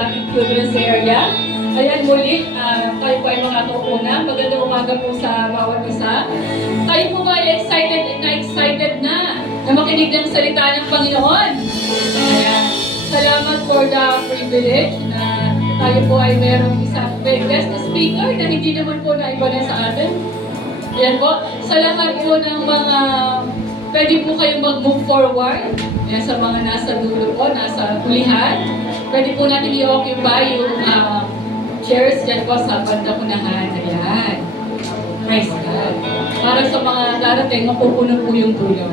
sa ating children's area. Ayan muli, tayo po ay makatuuna. Magandang umaga po sa bawat isa. Tayo po ba ay excited na makinig ng salita ng Panginoon. Ayan. Salamat for the privilege na tayo po ay merong isang guest speaker na hindi naman po naiba na sa atin. Ayan po. Salamat po ng mga pwede po kayong mag-move forward. Ayan, sa mga nasa dulo po, nasa hulihan. Pwede po natin i-occupy yung chairs dyan po sa banda unahan. Ayan. Praise God. Para sa mga darating, mapupuno po yung dulo.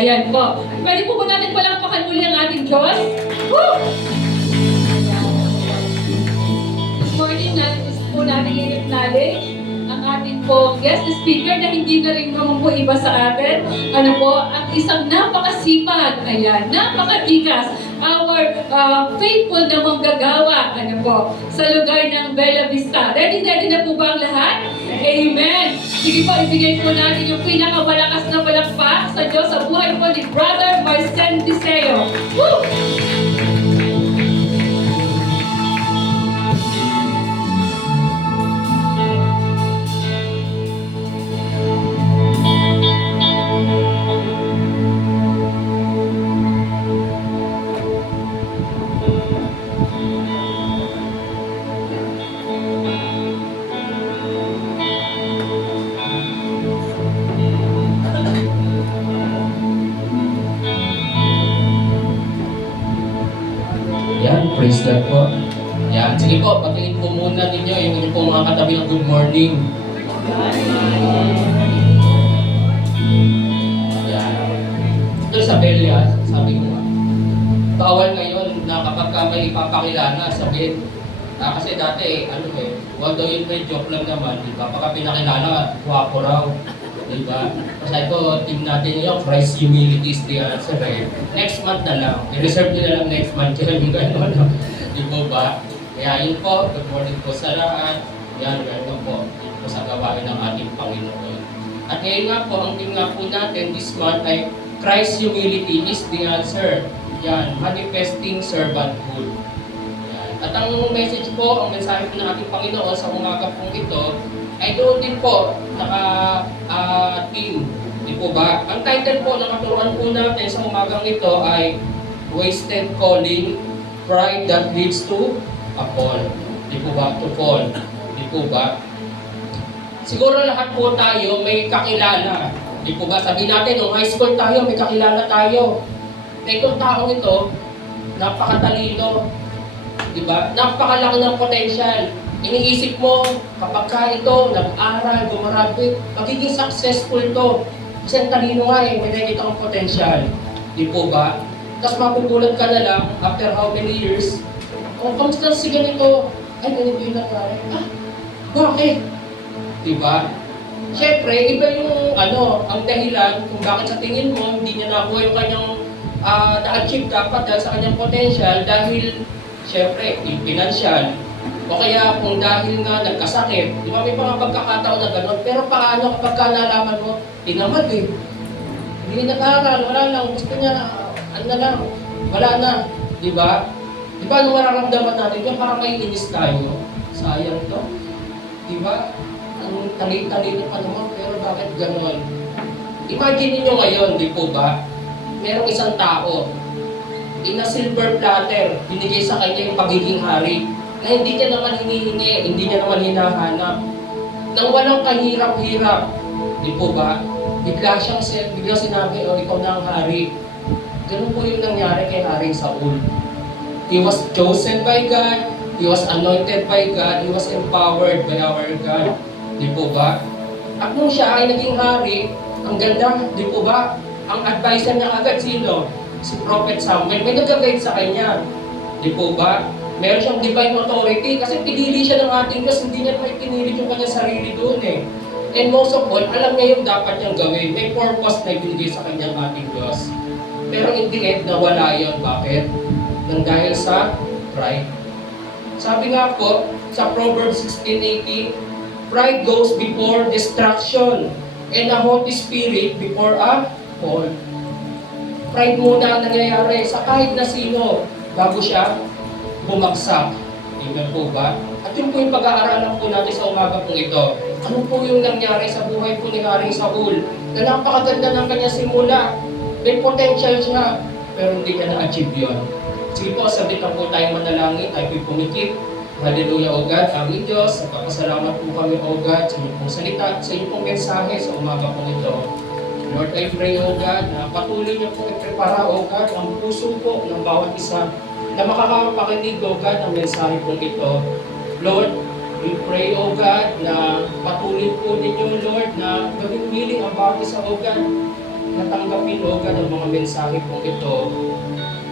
Ayan po. Pwede po natin palampakan muli ang ating Diyos. Woo! This morning, gusto po natin i-acknowledge ang ating po guest speaker na hindi na rin naman po iba sa atin. Ano po, ang isang napakasipag, ayan, napakatikas, our faithful na manggagawa, ano po, sa lugar ng Bella Vista. Ready na po ba ang lahat? Amen! Sige po, ibigay po natin yung pinakamalakas na palakpak sa Diyos sa buhay po ni Brother Marcen Diseo. Woo! Yan, praise God po. Yan, sige po, pagkain po muna ninyo yung inyo po mga katabi ng good morning. Yan. Ito sa Belia, sabi ko nga, bawal ngayon na kapag ka may ipapakilala, sabihin, kasi dati, although yun may joke lang naman, di ba? Pagka pinakilala, guwapo raw. Diba? Kasi ito, team natin yung Christ humility is the answer eh. Next month na lang. I-reserve nyo na lang next month. Kaya yung gano'n. Di ba? Kaya yun po, good morning po sa lahat. Yan, welcome po sa gawain ng ating Panginoon. At ngayon nga po, ang team nga po natin this month ay Christ humility is the answer. Yan, manifesting servanthood. Yan. At ang message po, ang mensahe po ng ating Panginoon sa umaga pong ito, ay doon din po, naka-team. Di po ba? Ang title po na maturuan po natin sa umagang ito ay Wasted Calling, Pride that Leads to a Fall. Di po ba? To fall. Di po ba? Siguro lahat po tayo may kakilala. Di po ba? Sabi natin, nung high school tayo, may kakilala tayo. Na itong taong ito, napakatalino. Di ba? Napakalaki ng potential. Iniisip mo, kapag ka ito, nag-aral, gumraduate, magiging successful to. Kasi ang talino nga may nakikita kang potential. Di po ba? Tapos mapupulad ka na lang, after how many years, kamusta si ganito? Ay, ganito yung nangyari. Bakit? Di ba? Siyempre, iba yung ang dahilan kung bakit sa tingin mo, hindi niya nakuha yung kanyang na-achieve dapat dahil sa kanyang potential dahil, siyempre, financial. O kaya kung dahil nga nagkasakit, di ba may mga pagkakataon na gano'n, pero paano kapag nalaman mo, tinamad eh. Hindi nag-aaral, wala lang, gusto niya, wala na, di ba? Di ba anong mararamdaman natin? Yung parang may inis tayo, sayang to. Di ba? Ang talino pa naman, pero bakit gano'n? Imagine niyo ngayon, di po ba? Merong isang tao, in a silver platter, binigay sa kanya yung pagiging hari. Na hindi niya naman hinihingi, hindi niya naman hinahanap. Nang walang kahirap-hirap, di po ba? Bigla sinabi, ikaw na ang hari. Ganun po yung nangyari kay Haring Saul. He was chosen by God, he was anointed by God, he was empowered by our God. Di po ba? At nung siya ay naging hari, ang ganda, di po ba? Ang advisor niya agad sino? Si Prophet Samuel. May nag-guide sa kanya. Di po ba? Meron siyang divine authority kasi pinili siya ng ating Diyos, hindi niya naman pinili yung kanyang sarili doon eh. And most of all, alam niya yung dapat niyang gawin. May purpose na ibinigay sa kanyang ating Diyos. Pero in the end, nawala yun. Bakit? Nang dahil sa pride. Sabi nga po, sa Proverbs 16:18, pride goes before destruction and a haughty spirit before a fall. Pride muna ang nangyayari sa kahit na sino bago siya bumagsak. Amen po ba? At yun po yung pag-aaralan po natin sa umaga po ito. Ano po yung nangyari sa buhay po ni Haring Saul? Na napakaganda ng kanya simula. May potential siya, pero hindi niya na-achieve yun. Sige po, sabit na po tayo manalangin, tayo po'y pumikit. Hallelujah, O God, aming Diyos. Nagpapasalamat po kami, O God, sa inyong pong salita, sa inyong pong mensahe sa umaga po ito. Lord, I pray, O God, na patuloy niyo po i-prepara, O God, ang puso po ng bawat isa na makakapakinig, O God, ng mensahe po ito. Lord, we pray, O God, na patuloy po ninyo, Lord, na gawing willing ang bawat isa, O God, na tanggapin, O God, ang mga mensahe po ito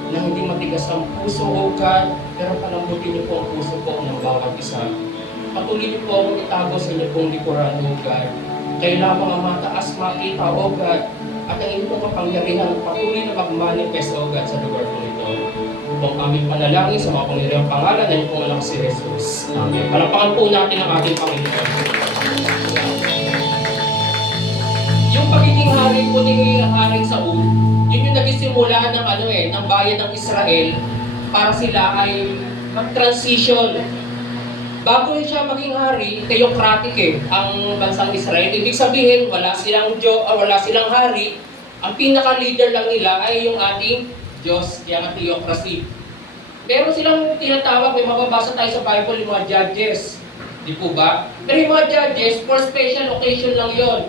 na hindi matigas ang puso, O God, pero palambutin niyo po ang puso po ng bawat isa. Patuloy niyo po akong itago sa inyo pong likuran, O God. Kayo lamang ang mataas makita, O God, at ang inyong kapangyarihan patuloy na mag-manifest, O God, sa lugar po ito. Ito ang aming panalangin sa mga pangyarihang pangalan na inyong pong anak si Jesus. Amen. Palapakan po natin ang ating Panginoon. Yung pagiging hari po ni Haring Saul, yun yung nagsisimula ng bayan ng Israel para sila ay mag-transition. Bago siya maging hari, theocratic ang bansang Israel. Ibig sabihin, wala silang hari. Ang pinaka-leader lang nila ay yung ating Diyos, kaya nga theocracy. Pero silang tinatawag, may mababasa tayo sa Bible, yung mga judges. Di po ba? Pero yung mga judges, for special occasion lang yon.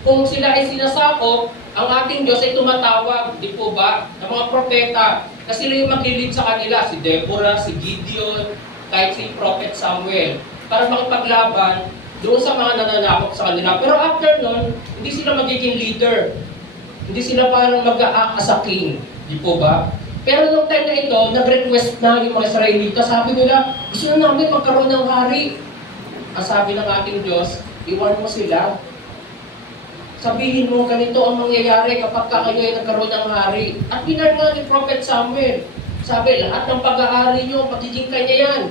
Kung sila ay sinasakop, ang ating Diyos ay tumatawag, di po ba, ng mga propeta. Kasi sila yung maglilid sa kanila, si Deborah, si Gideon, kahit si Prophet Samuel, para makipaglaban doon sa mga nananakop sa kanila. Pero after nun, hindi sila magiging leader. Hindi sila parang mag-a-act as a king. Di po ba? Pero nung time na ito, nag-request na yung mga Israelita, sabi nila, gusto na namin magkaroon ng hari. Ang sabi ng ating Diyos, iwan mo sila. Sabihin mo, ganito ang mangyayari kapag kayo ay nagkaroon ng hari. At pinar nga ni Prophet Samuel. Sabi, lahat ng pag-aari nyo, magiging kanya yan.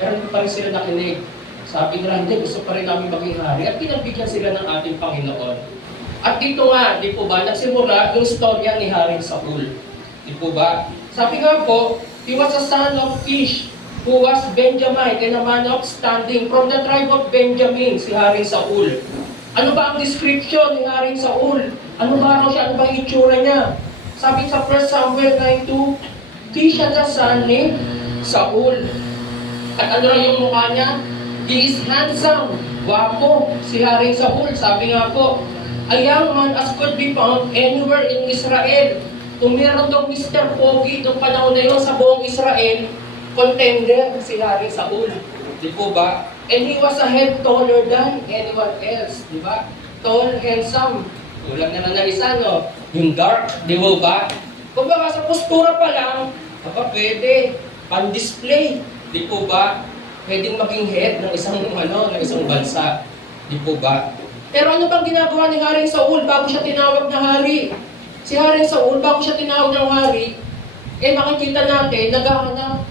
Pero hindi pa rin sila nakinig. Sabi nila, hindi, gusto pa rin namin maging hari. At pinagbigyan sila ng ating Panginoon. At dito nga, di po ba, nagsimula yung storya ni Haring Saul. Di po ba? Sabi nga po, he was a son of Kish, who was Benjamite and a man of standing from the tribe of Benjamin, si Haring Saul. Ano ba ang description ni Haring Saul? Ano ba raw siya? Ano ba ang itsura niya? Sabi sa 1 Samuel 9:2, Kish siya the son ni Saul. At ano yung mukha niya? He is handsome, wapo, si Haring Saul. Sabi nga po, a young man as could be found anywhere in Israel. Kung meron daw Mr. Pogi noong panahon na yun sa buong Israel, contender si Haring Saul. Di po ba? And he was a head taller than anyone else. Di ba? Tall, handsome. Kulang na ng isa, no? Yung dark, di ba? Kung baka sa postura pa lang, pwede. Pan-display. Di po ba? Pwedeng maging head ng isang bansa. Di po ba? Pero ano bang ginagawa ni Haring Saul bago siya tinawag na hari? Si Haring Saul, bago siya tinawag ng hari, makikita natin, naghahanap.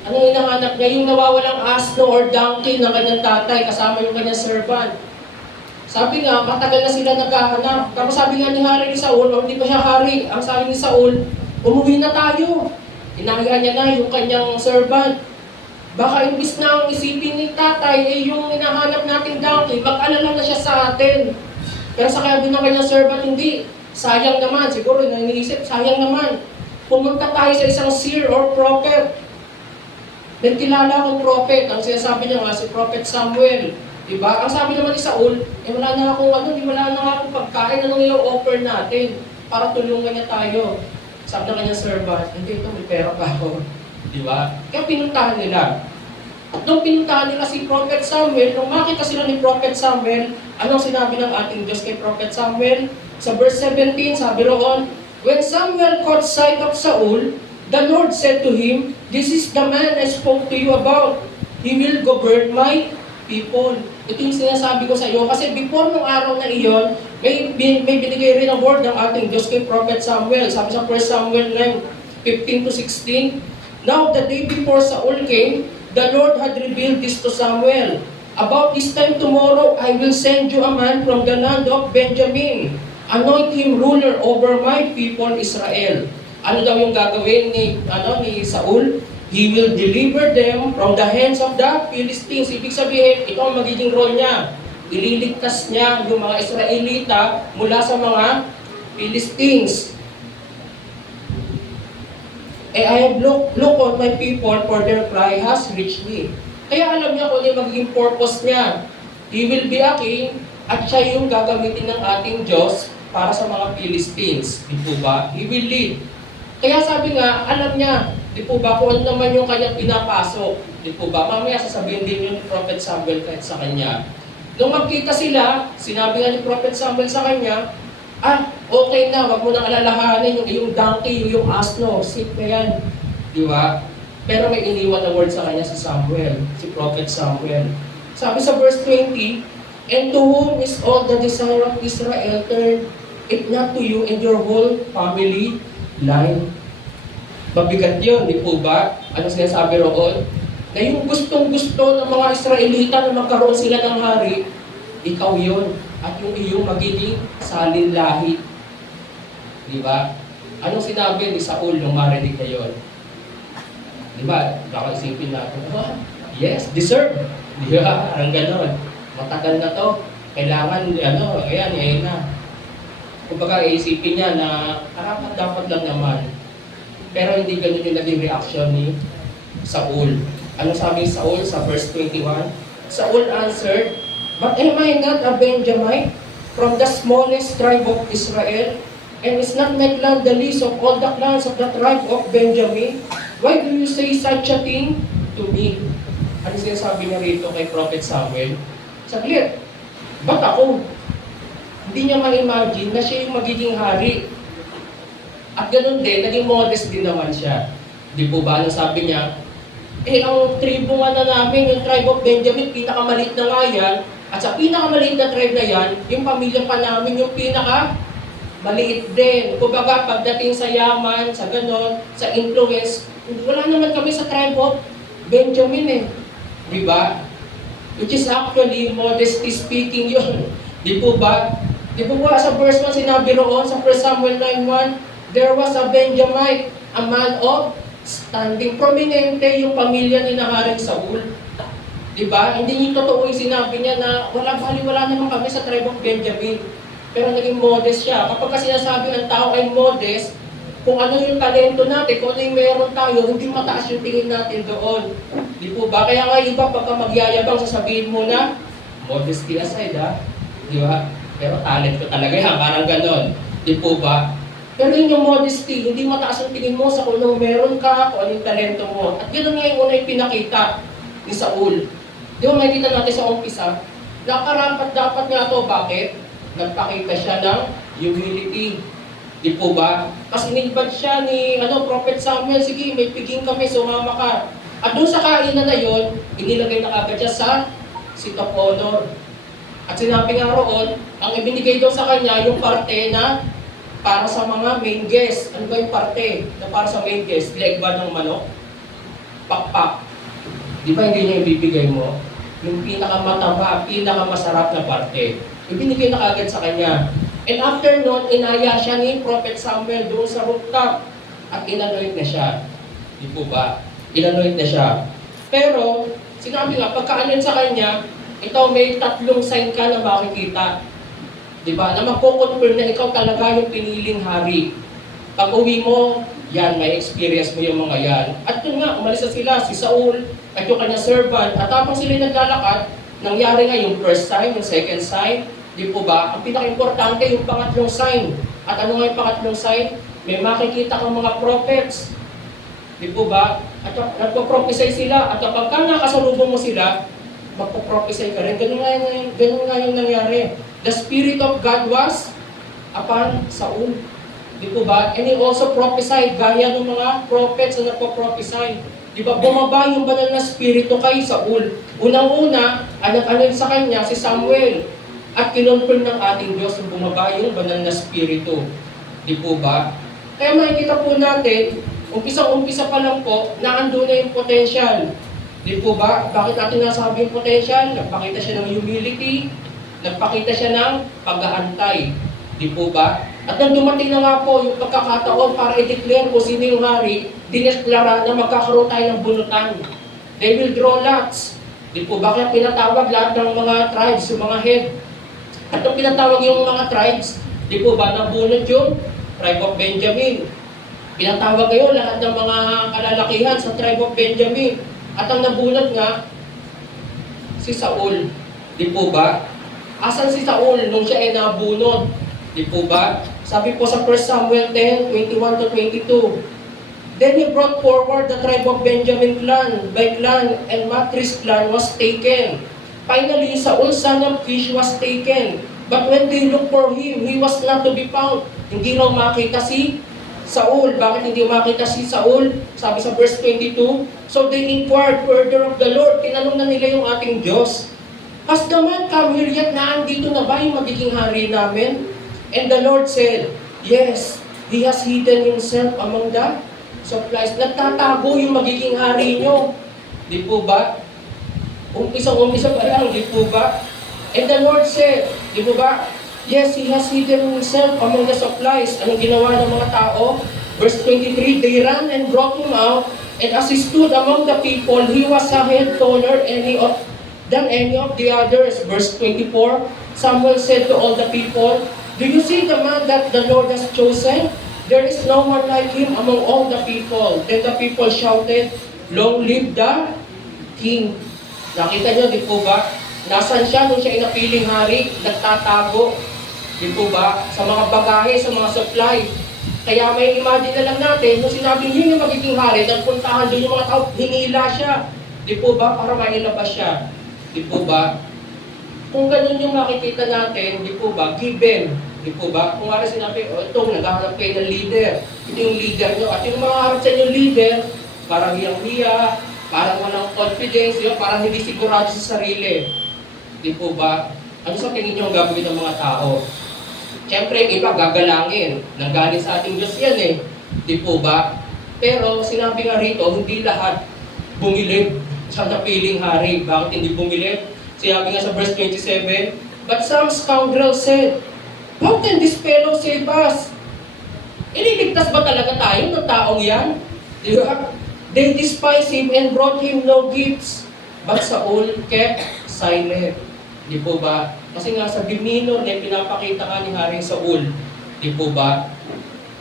Anong hinahanap niya? Yung nawawalang asno or donkey ng kanyang tatay, kasama yung kanyang servant. Sabi nga, matagal na sila naghahanap. Tapos sabi nga ni Haring Saul, hindi pa siya hari. Ang sabi ni Saul, umuwi na tayo. Inahiya niya na yung kanyang servant. Baka imbis na ang isipin ni tatay, yung hinahanap nating donkey, mag-alala na siya sa atin. Pero sa kaya din ng kanyang servant, hindi. Sayang naman, siguro na iniisip, sayang naman. Pumunta tayo sa isang seer or prophet. May kilala akong prophet, ang sinasabi niya nga si Prophet Samuel. Diba? Ang sabi naman ni Saul, wala na akong pagkain, anong i-offer natin para tulungan niya tayo. Sabi ng kanyang servant, hindi ito, may pera pa ako. Diba? Kaya pinuntahan nila. At nung pinuntahan nila si Prophet Samuel, nung makita sila ni Prophet Samuel, anong sinabi ng ating Diyos kay Prophet Samuel? Sa verse 17, sabi roon, when Samuel caught sight of Saul, the Lord said to him, this is the man I spoke to you about. He will govern my people. Ito yung sinasabi ko sa iyo. Kasi before nung araw na iyon, may binigay rin ang word ng ating Diyos kay Prophet Samuel. Sabi sa 1 Samuel 9:15-16, now the day before Saul came, the Lord had revealed this to Samuel. About this time tomorrow, I will send you a man from the land of Benjamin. Anoint him ruler over my people Israel. Ano daw yung gagawin ni Saul? He will deliver them from the hands of the Philistines. Ibig sabihin, ito ang magiging role niya. Ililigtas niya yung mga Israelita mula sa mga Philistines. I have look on my people, for their cry has reached me. Kaya alam niya kung ano yung magiging purpose niya. He will be a king, at siya yung gagamitin ng ating Diyos para sa mga Philistines. Di po ba? He will lead. Kaya sabi nga, alam niya, di po ba, kung ano naman yung kanyang pinapasok. Di po ba? Mamaya sasabihin din yung Prophet Samuel kahit sa kanya. Nung magkita sila, sinabi nga ni Prophet Samuel sa kanya, okay na, wag mo nang alalahanin yung iyong donkey, yung asno, sit na yan. Di ba? Pero may iniwan na word sa kanya si Samuel, si Prophet Samuel. Sabi sa verse 20, and to whom is all the desire of Israel turned, if not to you and your whole family line. Mabigat yun, di po ba? Ano sinasabi roon? Na yung gustong-gusto ng mga Israelita na magkaroon sila ng hari, ikaw yun. At yung iyong magiging salin lahi. Di ba? Anong sinabi ni Saul nung marinig na yun? Di ba? Baka isipin natin, yes, deserve. Di ba? Parang ganon. Matagal na to. Kailangan, ayan na. Kumbaga, isipin niya na dapat lang naman. Pero hindi ganun yung naging reaction ni Saul. Anong sabi ni Saul sa verse 21? Saul answered, but am I not a Benjamite from the smallest tribe of Israel? And is not my clan the least of all the clans of the tribe of Benjamin? Why do you say such a thing to me? Ano sinasabi niya rito kay Prophet Samuel? Saglit, ba't ako? Hindi niya ma-imagine na siya yung magiging hari. At ganun din, naging modest din naman siya. Di po ba, ano sabi niya? Ang tribo nga na namin, yung tribe of Benjamin, pinakamaliit na nga yan. At sa pinakamaliit na tribe na yan, yung pamilya pa namin, yung maliit din. Kumbaga, pagdating sa yaman, sa ganon, sa influence, wala naman kami sa tribe of Benjamin eh. Di ba? Which is actually, modesty speaking yun. Di po ba? Di po ba sa verse 1 sinabi roon, sa 1 Samuel 9:1, there was a Benjamite, a man of standing. Prominente yung pamilya ni Haring Saul. Diba? Hindi niyo totoo yung sinabi niya na wala naman kami sa tribe of Benjamin. Pero naging modest siya. Kapag sinasabi ng tao ay modest, kung ano yung talento natin, kung ano yung meron tayo, hindi mataas yung tingin natin doon. Di po ba? Kaya nga iba pagka magyayabang, sasabihin mo na, modesty aside Di ba? Pero talent ko talaga yan, parang ganon. Di po ba? Pero yung modesty, hindi mataas ang tingin mo sa kung anong meron ka, kung anong talento mo. At gano'n nga yung una yung pinakita ni Saul. Di ba makikita natin sa umpisa, nakarapat dapat nga ito. Bakit? Nagpakita siya ng humility. Di po ba? Kasi inibad siya ni Prophet Samuel, sige, may piging kami, sumama ka. At doon sa kainan na yon, inilagay na agad siya sa seat of honor. At sinabi nga roon, ang ibinigay daw sa kanya yung parte na para sa mga main guest. Ano ba yung parte na para sa main guest? Leg ba ng manok? Pakpak. Di ba hindi niya ibibigay mo? Yung pinakamataba, pinakamasarap na parte. Ibinigay na kagad sa kanya. And after nun, inaya siya ni Prophet Samuel doon sa rooftop. At inanoint na siya. Di po ba? Inanoint na siya. Pero, sinabi nga, pagkaanin sa kanya, ito may 3 sign ka na makikita. Diba? Na magko-confirm na ikaw talaga yung piniling hari. Pag uwi mo, yan, may experience mo yung mga yan. At yun nga, umalis na sila, si Saul, at yung kanya servant. At habang sila naglalakad, nangyari nga yung first sign, yung second sign. Di po ba? Ang pinaka-importante yung pangatlong sign. At ano nga yung pangatlong sign? May makikita kang mga prophets. Di po ba? At nagpo-prophesy sila. At kapag nakasalubong mo sila, magpo-prophesy ka rin. Ganun nga yung nangyari. The Spirit of God was upon Saul. Di po ba? And he also prophesied, gaya ng mga prophets na nagpo-prophesy. Di ba? Bumaba yung banal na spirito kay Saul. Unang-una, anak-anak sa kanya si Samuel. At kinonfirm ng ating Diyos yung bumaba yung banal na spirito. Di po ba? Kaya makikita po natin, umpisa pa lang po, na ando na yung potential. Di po ba? Bakit natin nasabi yung potential? Nagpakita siya ng humility, nagpakita siya ng pag-aantay. Di po ba? At nang dumating na nga po yung pagkakataon para i-declare kung sino yung hari, dineklara na magkakaroon tayo ng bunutan. They will draw lots. Di po ba kaya pinatawag lahat ng mga tribes, yung mga head. At nung pinatawag yung mga tribes, di po ba nabunot yung tribe of Benjamin. Pinatawag kayo lahat ng mga kalalakihan sa tribe of Benjamin. At ang nabunot nga, si Saul. Di po ba? Asan si Saul nung siya ay nabunot? Di po ba? Sabi po sa 1 Samuel 10, 21 to 22. Then he brought forward the tribe of Benjamin clan by clan, and Matris clan was taken. Finally, Saul son of Kish was taken. But when they looked for him, he was not to be found. Hindi raw makita si Saul. Bakit hindi makita si Saul? Sabi sa verse 22, so they inquired further of the Lord. Tinanong na nila yung ating Diyos. Has the man come here yet? Na andito na ba yung magiging hari namin? And the Lord said, yes, he has hidden himself among the supplies. Nagtatago yung magiging hari nyo. Di po ba? Umpisa pa lang, di po ba? And the Lord said, di po ba? Yes, he has hidden himself among the supplies. Anong ginawa ng mga tao? Verse 23, they ran and brought him out, and as he stood among the people, he was a head taller than any of the others. Verse 24, Samuel said to all the people, do you see the man that the Lord has chosen? There is no one like him among all the people. Then the people shouted, long live the king. Nakita niyo, di po ba? Nasaan siya nung siya ay napiling hari? Nagtatago. Di po ba? Sa mga bagahe, sa mga supply. Kaya may imagine na lang natin, nung sinabi niyo yung magiging hari, nagpuntahan doon yung mga tao, hinila siya. Di po ba? Para mailabas siya. Di po ba? Kung ganun yung makikita natin, di po ba? Given. Di po ba? Kung nga sinabi, ito, naghahanap kayo ng leader. Ito yung leader nyo. At yung mga harap sa inyo leader, parang hiyang-hiya, parang walang confidence, yun, parang hindi sigurado sa sarili. Di po ba? Ano sa tingin nyo ang gagawin ng mga tao? Siyempre, iba gagalangin. Nanggaling sa ating Diyos yan eh. Di po ba? Pero sinabi nga rito, hindi lahat bumilib sa napiling hari. Bakit hindi bumilib? Sinabi nga sa verse 27, but some scoundrel said, how can this fellow save us? Ililigtas ba talaga tayo ng taong yan? Di ba? They despised him and brought him no gifts. But Saul kept silent. Di po ba? Kasi nga sa demeanor na pinapakita nga ni Haring Saul, di po ba?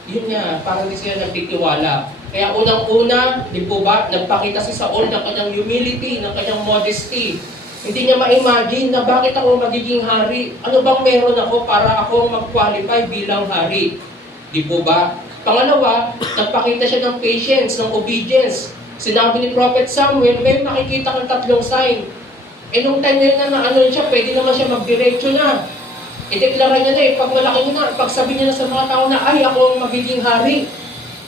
Yun nga, parang di sila nagtitiwala. Kaya unang-una, di po ba, nagpakita si Saul ng kanyang humility, ng kanyang modesty. Hindi niya ma-imagine na bakit ako magiging hari. Ano bang meron ako para ako mag-qualify bilang hari? Di po ba? Pangalawa, nagpakita siya ng patience, ng obedience. Sinabi ni Prophet Samuel, may makikita kang tatlong sign. Eh nung time na ano siya, pwede naman siya magdiretso na. I-declara niya na pag malaki niya na, pagsabi niya na sa mga tao na, ay, ako ang magiging hari.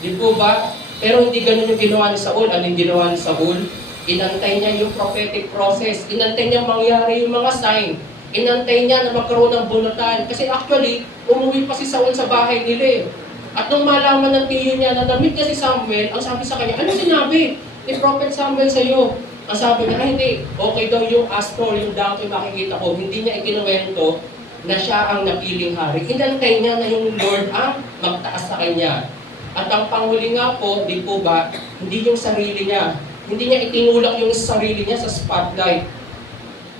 Di po ba? Pero hindi ganun yung ginawa ni Saul. Ano yung ginawa ni Saul? Inantay niya yung prophetic process. Inantay niya mangyari yung mga sign. Inantay niya na magkaroon ng bunutan. Kasi actually, umuwi pa si Saul sa bahay nila eh. At nung malaman ng tiyo niya na namit niya si Samuel, ang sabi sa kanya, ano sinabi ni Prophet Samuel sa iyo? Ang sabi niya, hindi, okay daw yung Astor, yung donkey makikita ko. Hindi niya ikinuwento na siya ang napiling hari. Inantay niya na yung Lord ang magtaas sa kanya. At ang panghuli nga po, di po ba, hindi yung sarili niya. Hindi niya itinulak yung sarili niya sa spotlight.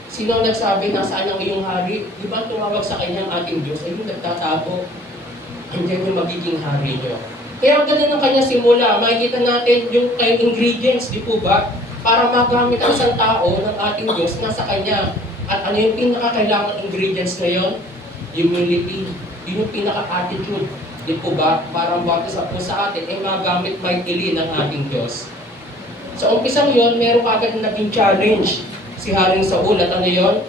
Sino ang nagsabi, nasaan ang iyong hari? Di ba tumawag sa kanyang ating Diyos? Ay yung nagtatago. Andiyan yung magiging hari niyo. Kaya ang ganda ng kanya simula, makikita natin yung kayong ingredients, di po ba? Para magamit ang isang tao ng ating Diyos nasa kanya. At ano yung pinaka-kailangan ingredients ngayon? Humility. Yun yung pinaka-attitude. Di po ba? Para bawat isa po sa atin ay magamit mightily ng ating Diyos. Sa umpisang yon, meron agad na naging challenge si Haring Saul. At ano yon?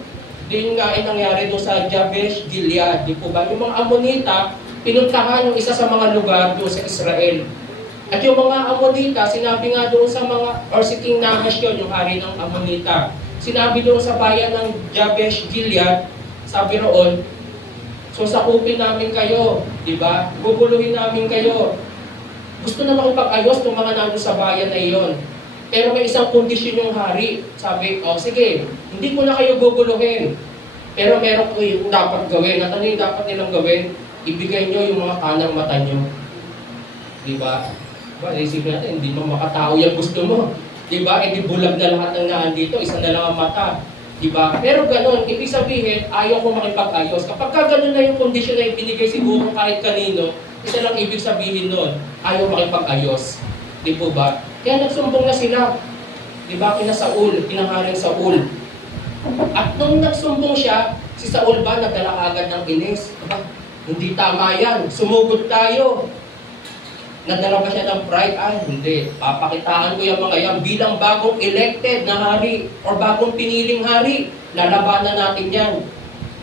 Yun nga ay nangyari doon sa Jabesh Gilead. Di po ba? Yung mga Amonita, pinuntahan yung isa sa mga lugar doon sa Israel. At yung mga Amonita, sinabi nga doon sa mga, or si King Nahash yun, yung hari ng Amonita. Sinabi doon sa bayan ng Jabesh Gilead, sabi roon, so sakupin namin kayo, di ba? Guguluhin namin kayo. Gusto na makipag-ayos ng mga nandun sa bayan na iyon. Pero may isang kondisyon yung hari. Sabi, oh sige, hindi ko na kayo guguluhin. Pero meron ko yung dapat gawin. At ano yung dapat nilang gawin? ibigay nyo yung mga kanang mata nyo. Di ba? Diba, isipin natin, hindi mo makatao yung gusto mo. Di ba? E di bulag na lahat ng naan dito, isa na lang ang mata. Di ba? Pero ganun, ibig sabihin, ayaw ko makipag-ayos. Kapag ka ganun na yung kondisyon na ibinigay siguro kahit kanino, isa lang ibig sabihin nun, ayaw makipag-ayos. Di po ba? Kaya nagsumbong na sila. Di ba? Kina Saul, kinaharing Saul. At nung nagsumbong siya, si Saul ba nagdala agad ng inis? Aba, hindi tama yan. Sumugod tayo. Nagdala ba siya ng pride? Ay, hindi. Papakitaan ko yung mga yan bilang bagong elected na hari or bagong piniling hari. Lalabanan natin yan.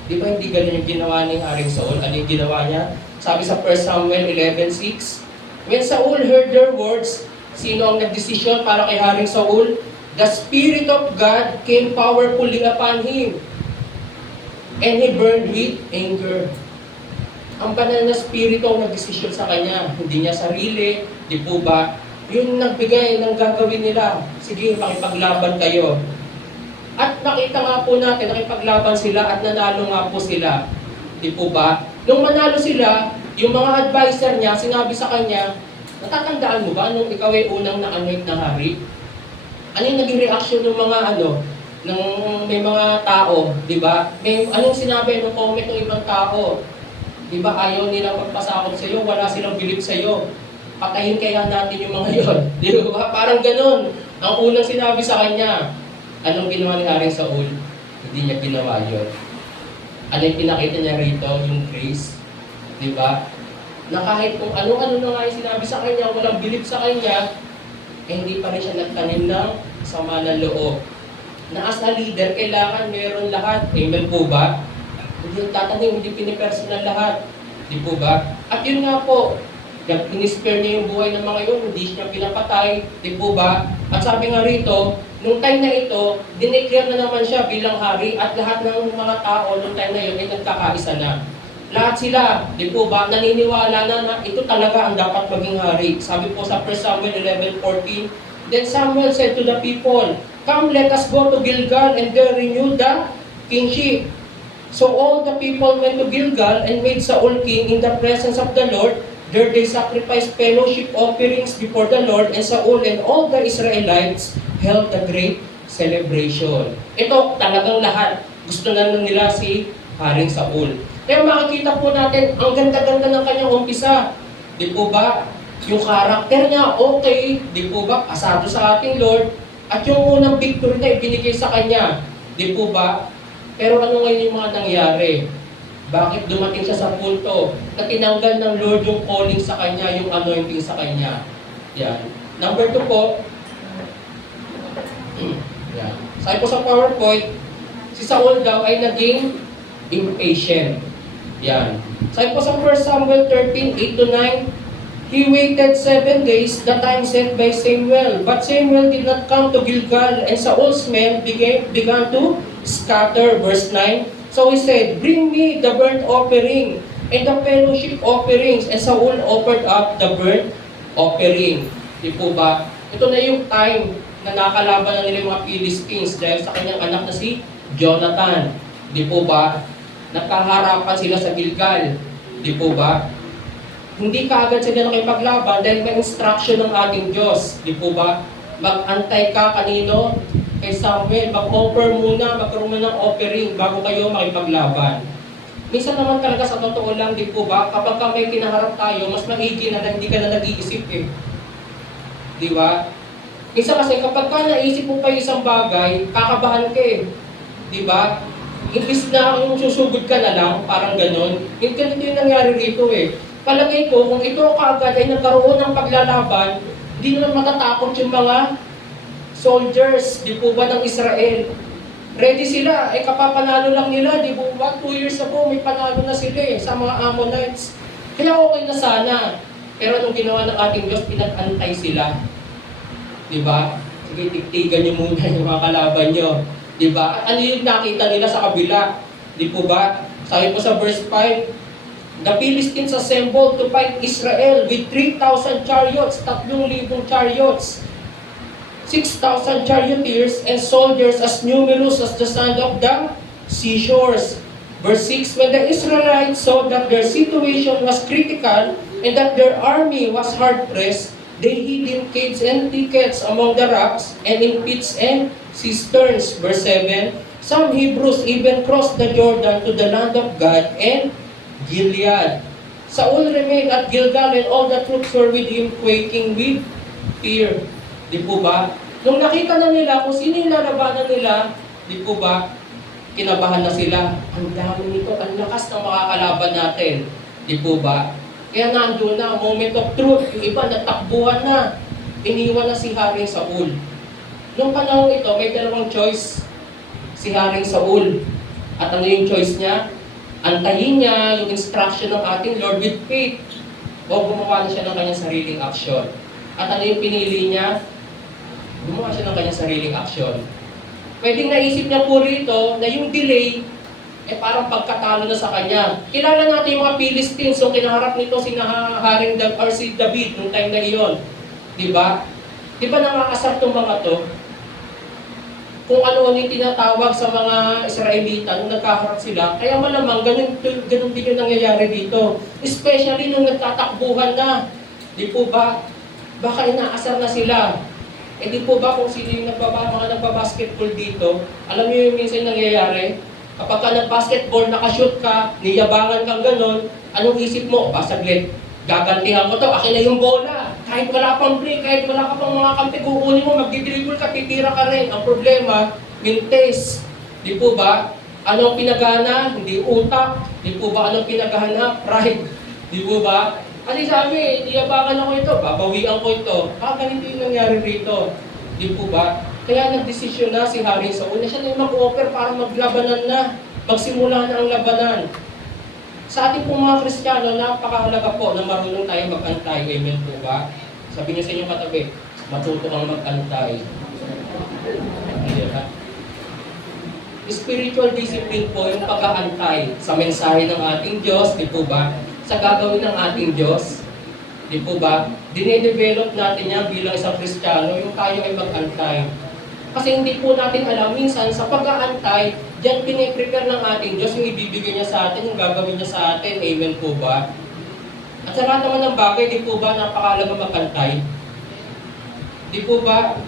Di ba hindi ganun yung ginawa ni Haring Saul? Ano yung ginawa niya? Sabi sa 1 Samuel 11:6, when Saul heard their words, sino ang nagdesisyon para kay Haring Saul? The Spirit of God came powerfully upon him. And he burned with anger. Ang banal na spirito ang nagdesisyon sa kanya. Hindi niya sarili, di po ba? Yung nagbigay ng gagawin nila. Sige, makipaglaban kayo. At nakita nga po natin, nakipaglaban sila at nanalo nga po sila. Di po ba? Nung manalo sila, yung mga advisor niya, sinabi sa kanya, natatandaan mo ba nung ikaw ay unang na-anoint na hari? Ano yung naging reaction ng mga ng may mga tao, di ba? Anong sinabi ng comment ng ibang tao? Di ba ayaw nilang magpasakop sa iyo, wala silang bilib sa iyo. Patayin kaya natin yung mga yon. Di ba? Parang ganun. Ang unang sinabi sa kanya, anong ginawa ni Haring Saul? Hindi niya ginawa yun. Ano yung pinakita niya rito? Yung grace. Di ba? Na kahit kung ano-ano na nga yung sinabi sa kanya, walang bilib sa kanya, eh hindi pa rin siya nagtanim ng sama ng loob. Na as a leader, kailangan meron lahat. Amen po ba? Hindi tatanim, hindi pinipersonal lahat. Di po ba? At yun nga po, in-spare niya yung buhay ng mga yun, hindi siya pinapatay. Di po ba? At sabi nga rito, nung time na ito, dineclare na naman siya bilang hari at lahat ng mga tao nung time na yun ay nagkakaisa na. Lahat sila, di po ba, naniniwala na ito talaga ang dapat maging hari. Sabi po sa 1 Samuel 11:14, then Samuel said to the people, come, let us go to Gilgal and there renew the kingship. So all the people went to Gilgal and made Saul king in the presence of the Lord. There they sacrificed fellowship offerings before the Lord, and Saul and all the Israelites held a great celebration. Ito talagang lahat. Gusto na nila si Haring Saul. Kaya makikita po natin, ang ganda-ganda ng kanyang umpisa. Di po ba? Yung karakter niya, okay. Di po ba? Pasado sa ating Lord. At yung unang victory na ibinigay sa kanya. Di po ba? Pero ano ngayon yung mga nangyari? Bakit dumating siya sa punto na tinanggal ng Lord yung calling sa kanya, yung anointing sa kanya? Yan. Number 2 po. Yan. Sabi po sa PowerPoint, si Saul daw ay naging impatient. Yan. Sabi po sa 1 Samuel 13:8-9, he waited 7 days, the time set by Samuel. But Samuel did not come to Gilgal, and Saul's men began to scatter. Verse 9. So he said, bring me the burnt offering and the fellowship offerings. And Saul offered up the burnt offering. Di po ba? Ito na yung time na nakalaban na nila yung mga Philistines dahil sa kanyang anak na si Jonathan. Di po ba? Nagkaharapan sila sa Gilgal. Di po ba? Hindi kaagad sila nakipaglaban dahil may instruction ng ating Diyos. Di po ba? Mag-antay ka kanino? Kay Samuel, mag-offer muna, magkaroon mo ng offering bago kayo makipaglaban. Minsan naman talaga sa totoo lang, di po ba? Kapag may kinaharap tayo, mas maigi na hindi ka na nag-iisip eh. Di ba? Minsan kasi kapag ka naisip mo pa yung isang bagay, kakabahan ka eh. Di ba? Imbis na yung susugod ka na lang, parang ganon. Yung ganito yung nangyari rito eh. Palagay ko, kung ito kaagad ay nagkaroon ng paglalaban, hindi naman matatakot yung mga soldiers, di po ba, ng Israel. Ready sila, kapapanalo lang nila, di po ba? 2 years ago, may panalo na sila sa mga Ammonites. Kaya okay na sana. Pero anong ginawa ng ating Diyos, pinag-antay sila. Di ba? Sige, tigtigan nyo muna yung mga kalaban nyo. Di ba? At ano yung nakita nila sa kabila? Di po ba? Sabi po sa verse 5, the Philistines assembled to fight Israel with 3,000 chariots, 3,000 chariots. 6,000 charioteers and soldiers as numerous as the sand of the seashores. Verse 6, when the Israelites saw that their situation was critical and that their army was hard-pressed, they hid in caves and thickets among the rocks and in pits and cisterns. Verse 7, some Hebrews even crossed the Jordan to the land of God and Gilead. Saul remained at Gilgal and all the troops were with him quaking with fear. Di po ba? Nung nakita na nila kung sino yung lalabanan nila, di po ba? Kinabahan na sila. Ang dami nito, ang lakas ng makakalaban natin. Di po ba? Kaya nandun na, moment of truth. Yung iba, natakbuhan na. Iniwan na si Haring Saul. Noong panahon ito, may dalawang choice si Haring Saul. At ano yung choice niya? Antayin niya yung instruction ng ating Lord with faith. O gumawa na siya ng kanyang sariling aksyon. At ano yung pinili niya? Gumawa siya ng kanyang sariling aksyon. Pwedeng naisip niya po rito na yung delay parang pagkatalo na sa kanya. Kilala natin yung mga Philistines, so kinaharap nito si si David nung time na iyon. Diba? Diba nakakasar itong mga to? Kung ano yung tinatawag sa mga Israelita nung nagkaharap sila, kaya malamang ganun din yung nangyayari dito. Especially nung nagtatakbuhan na. Di po ba? Baka inaasar na sila. Di po ba kung sino yung mga nagbabasketball dito, alam niyo yung minsan nangyayari? Kapag ka nag-basketball, nakashoot ka, niyabangan kang ganun, anong isip mo? Saglit, gagantihan ko to, akin na yung bola. Kahit wala pang break, kahit wala ka pang mga kampi, kukunin mo, magdidribble ka, titira ka rin. Ang problema, yung taste. Di po ba? Anong pinagana? Hindi utak. Di po ba anong pinagana? Pride. Di po ba? Kasi sabi, niyabangan ako ito, babawian ko ito. Ganito yung nangyari rito. Di po ba? Kaya nagdesisyon na si Haring Saul na siya na yung mag-offer para maglabanan na. Magsimula na ang labanan. Sa ating pong mga Kristiyano, napakahalaga po na marunong tayo mag-antay. Amen po ba? Sabi niyo sa inyong katabi, matuto kang mag-antay. Spiritual discipline po yung pag-aantay sa mensahe ng ating Diyos, di po ba? Sa gagawin ng ating Diyos, di po ba? Dinedevelop natin yan bilang isang Kristiyano, yung tayo ay mag-antay. Kasi hindi po natin alam, minsan sa pag-aantay, diyan piniprepare ng ating Diyos yung ibibigay niya sa atin, yung gagawin niya sa atin. Amen po ba? At sa lahat naman ng bagay, di po ba napakahalaga mag-antay? Di po ba?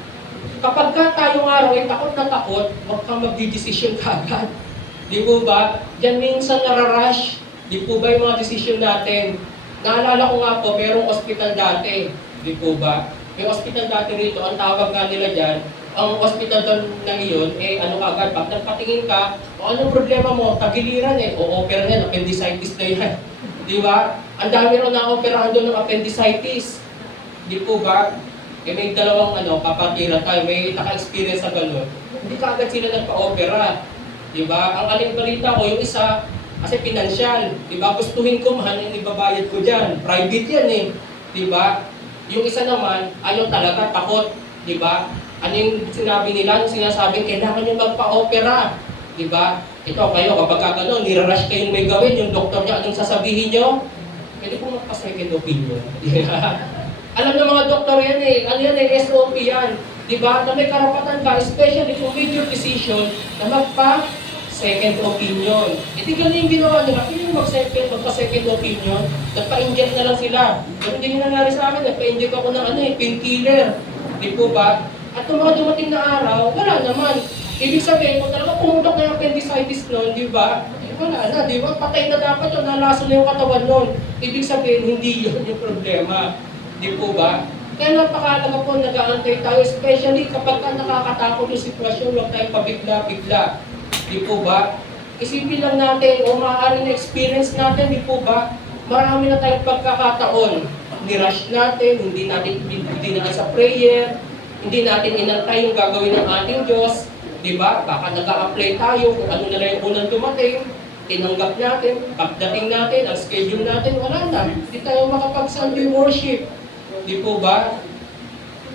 Kapag ka tayong araw ay takot na takot, huwag kang magdidesisyon kagad. Di po ba? Diyan minsan nararush. Di po ba yung mga desisyon natin? Naalala ko nga po, mayroong ospital dati. Di po ba? May ospital dati rito, ang tawag nga nila dyan, ang ospital doon na iyon, ano agad, pag nagpatingin ka, anong problema mo? Tagiliran o-opera yan, appendicitis na yan. Di ba? Ang dami rin na-operahan doon ng appendicitis. Di po ba? May dalawang kapatiran tayo, may naka-experience sa gano'n. Hindi ka agad sila nagpa-opera. Di ba? Ang aling balita ko, yung isa, kasi pinansyal. Di ba? Gustuhin ko man, yung ibabayad ko dyan. Private yan Di ba? Yung isa naman, ayaw talaga, takot. Di ba? Ano yung sinabi nila? Yung sinasabing, kailangan nyo magpa-opera. Diba? Ito kayo, kapag gano'n, nirarush kayong may gawin, yung doktor niya, anong sasabihin nyo? Pwede po magpa-second opinion. Alam ng mga doktor yan ano yan SOP yan. Diba? Na may karapatan ka, especially kung major decision, na magpa-second opinion. Ito gano'n yung ginawa nila. Kaya yung magpa-second opinion, nagpa-inject na lang sila. Pero hindi nangyari sa akin, nagpa-inject ako ng painkiller. Di po ba? At kung mga dumating na araw, wala naman. Ibig sabihin, kung talaga pumutok na yung appendicitis noon, di ba? Wala na, di ba? Patay na dapat yun, nalaso na yung katawan noon. Ibig sabihin, hindi yun yung problema. Di po ba? Kaya napakalaga po, nag-aantay tayo, especially kapag nakakatakot yung sitwasyon, huwag tayong pabigla-bigla. Di po ba? Isipin lang natin, o maaaring na-experience natin, di po ba? Marami na tayong pagkakataon. Ni-rush natin, hindi na sa prayer, hindi natin inantay yung gagawin ng ating Diyos. Diba? Baka nag-a-apply tayo kung ano na lang yung unang dumating. Tinanggap natin, pagdating natin, ang schedule natin, wala na. Hindi tayo makapag-Sunday worship. Di po ba?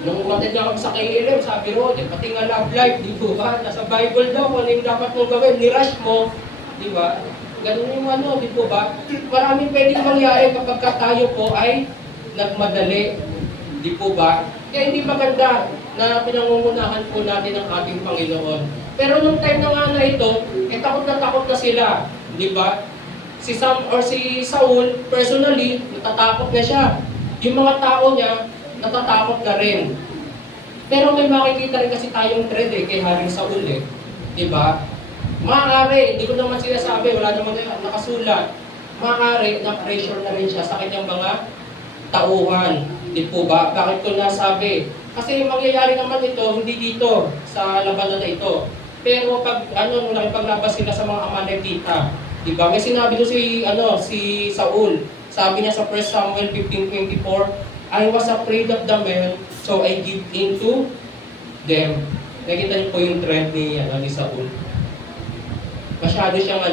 Nung umatid na kami sa KLM, sabi ro, pati nga love life, di po ba? Nasa Bible daw, ano yung dapat mong gawin, ni-rush mo. Di ba? Ganun yung di po ba? Maraming pwedeng mangyari kapag tayo po ay nagmadali. Di po ba? Kaya hindi maganda na pinangungunahan po natin ang ating Panginoon. Pero nung time na nga na ito, takot na sila. Di ba? Si Sam or si Saul, personally, natatakot na siya. Yung mga tao niya, natatakot na rin. Pero may makikita rin kasi tayong trend kay Haring Saul Di ba? Maaari, hindi ko naman sinasabi, wala naman nakasulat. Maaari, na-pressure na rin siya sa kanyang mga tauhan. Di po ba? Bakit ko nasabi? Kasi mangyayari naman ito, hindi dito, sa labanan na ito. Pero pag nung nakipaglabas sila sa mga Amalekita, di ba? May sinabi doon si Saul. Sabi niya sa 1 Samuel 15:24, I was afraid of the men, so I give in to them. Nakita niyo po yung trend ni Saul. Masyado siyang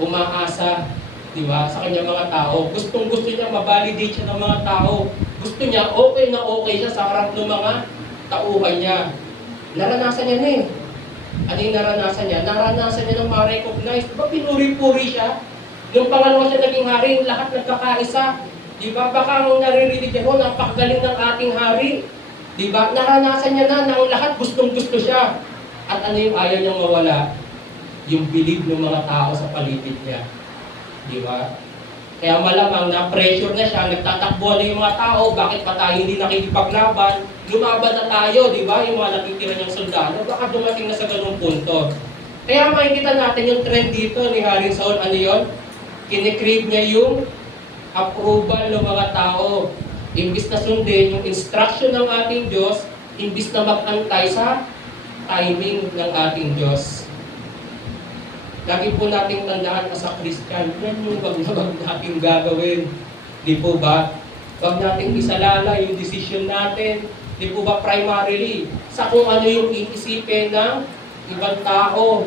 umaasa, di ba, sa kanyang mga tao. Gusto niya ma-validate siya ng mga tao. Gusto niya okay na okay siya sa harap ng mga tauhan niya. Naranasan niya Ano yung naranasan niya? Naranasan niya ng ma-recognize. Diba pinuri-puri siya? Yung pangalawa siya naging hari, lahat nagkakaisa. Diba? Baka ang naririnig niya ho, napakagaling ng ating hari. Diba? Naranasan niya na ang lahat gustong-gusto siya. At ano yung ayaw niyang mawala? Yung believe ng mga tao sa paligid niya. Diba? Kaya malamang na-pressure na siya, nagtatakbo na yung mga tao, bakit pa tayo hindi nakikipaglaban? Lumaban na tayo, di ba? Yung mga natitira niyang sundalo, baka dumating na sa ganung punto. Kaya makikita natin yung trend dito ni Haring Saul, ano yun? Kinikrave niya yung approval ng mga tao. Imbis na sundin yung instruction ng ating Diyos, imbis na mag-antay sa timing ng ating Diyos. Lagi po nating tandaan as a Christian, yan yung wag natin gagawin. Di po ba? Wag nating isalala yung decision natin. Di po ba primarily sa kung ano yung iisipin ng ibang tao.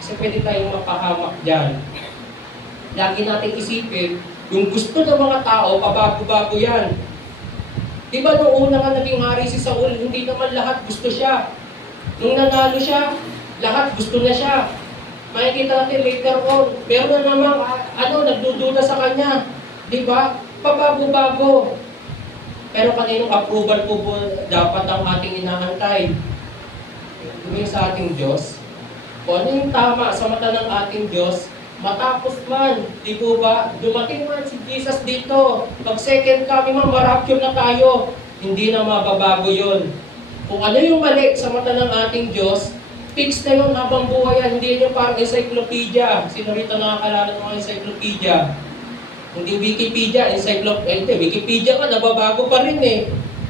Kasi pwede tayong mapahamak dyan. Lagi nating isipin, yung gusto ng mga tao, pabago-bago yan. Di ba nung una nga naging hari si Saul, hindi naman lahat gusto siya. Nung nanalo siya, lahat gusto na siya. Makikita natin later on, meron na namang nagdududa sa kanya. Di ba? Pabago-bago. Pero kaninong approval po dapat ang ating inaantay? Yung sa ating Diyos. Kung ano yung tama sa mata ng ating Diyos, matapos man, di po ba? Dumating man si Jesus dito. Pag second coming man, marapture na tayo. Hindi na mababago yun. Kung ano yung mali sa mata ng ating Diyos, fix na yun habang buhay yan. Hindi yun parang encyclopedia. Sino rito nakakalala ng mga encyclopedia? Hindi Wikipedia, encyclopedia. Wikipedia ka, nababago pa rin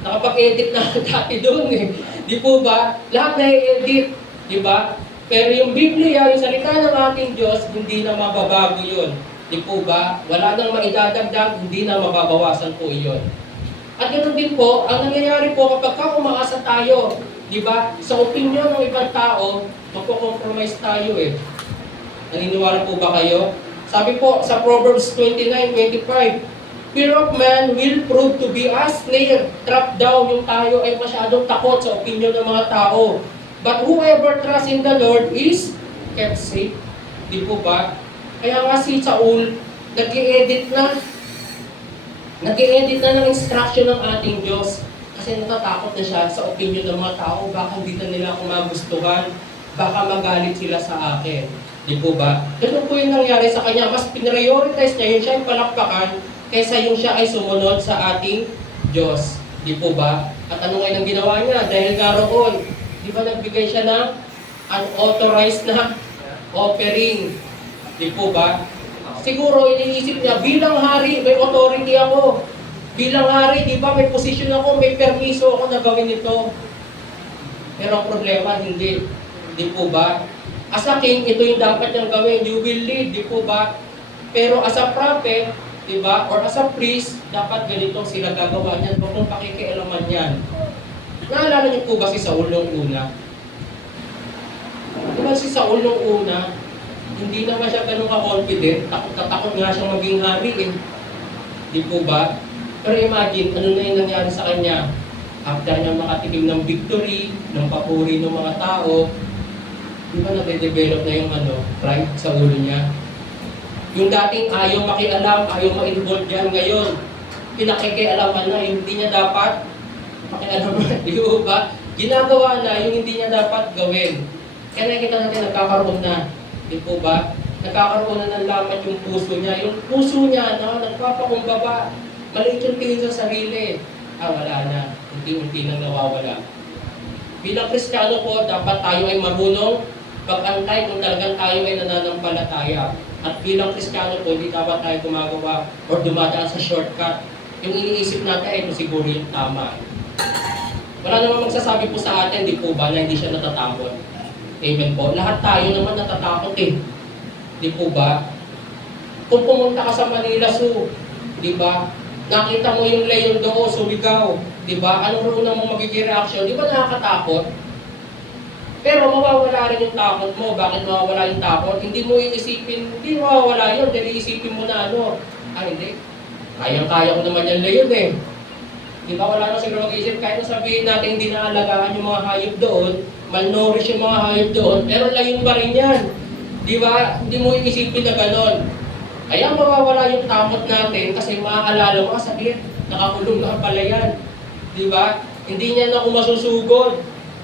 Nakapag-edit na dati doon Di po ba? Lahat na i-edit. Di ba? Pero yung Biblia, yung salita ng ating Diyos, hindi na mababago yun. Di po ba? Wala nang maidadagdag, hindi na mababawasan po iyon. At ganoon din po, ang nangyayari po kapag umaasa tayo, di ba? Sa opinion ng ibang tao, magko-compromise tayo Naniniwala po ba kayo? Sabi po sa Proverbs 29:25, fear of man will prove to be a snare. Trap daw yung tayo ay masyadong takot sa opinion ng mga tao. But whoever trusts in the Lord is kept safe. Di po ba? Kaya nga si Saul, nag-i-edit na ng instruction ng ating Diyos. Kasi natatakot na siya sa opinion ng mga tao, baka hindi na nila ako magustuhan, baka magalit sila sa akin. Di po ba? Ganun po yung nangyari sa kanya. Mas pinrioritize niya yung siya yung palakpakan kaysa yung siya ay sumunod sa ating Diyos. Di po ba? At ano ngayon ang ginawa niya? Dahil nga roon, di ba nagbigay siya ng unauthorized na offering? Di po ba? Siguro iniisip niya, bilang hari, may authority ako. Bilang hari, di ba, may position ako, may permiso ako na gawin ito. Pero ang problema, hindi. Di po ba? As a king, ito yung dapat niyang gawin. You will lead, di po ba? Pero as a prophet, di ba, or as a priest, dapat ganito sila gagawa niyan. Huwag mong pakikialaman yan. Naalala niyo po ba si Saul nung una? Di ba si Saul nung una, hindi naman siya ganun ka-confident. Takot nga siyang maging hari Di po ba? Pero imagine, ano na yung nangyari sa kanya? After niya makatikim ng victory, ng papuri ng mga tao, di ba nade-develop na yung pride sa ulo niya? Yung dating ayaw makialam, ayaw ma-involve dyan ngayon, pinakikialaman na, yung hindi niya dapat makialaman, di ba? Ginagawa na yung hindi niya dapat gawin. Kaya nakikita natin nagkakaroon na Di po ba? Nagkakaroon na ng lamat yung puso niya. Yung puso niya, no, nagpapakumbaba. Maliit yung tingin sa sarili. Wala na. Unti-unti nang nawawala. Bilang Kristiyano po, dapat tayo ay marunong pag-antay kung talagang tayo ay nananampalataya. At bilang Kristiyano po, hindi dapat tayo gumagawa or dumadaan sa shortcut. Yung iniisip natin, ito siguro yung tama. Wala namang magsasabi po sa atin, di po ba, na hindi siya natatakot. Amen po. Lahat tayo naman natatakot eh. Di po ba? Kung pumunta ka sa Manila Zoo, di ba? Nakita mo yung leon doon, sumigaw. Di ba? Anong una mong magiging reaction? Di ba nakakatakot? Pero mawawala rin yung takot mo. Bakit mawawala yung takot? Hindi mo iisipin, hindi mawawala yun. Dahil iisipin mo na ano. Hindi. Kayang-kaya ko naman yung leon eh. Di ba? Wala na siguro mag-isip. Kahit na sabihin natin hindi naalagaan yung mga hayop doon, malnourished yung mga hayop doon, pero leon pa rin yan. Di ba? Hindi mo iisipin na ganon. Kaya mawawala yung takot natin kasi maaalala mo, sakit, nakakulong na pala yan. Di ba? Hindi niya na ako masusugod.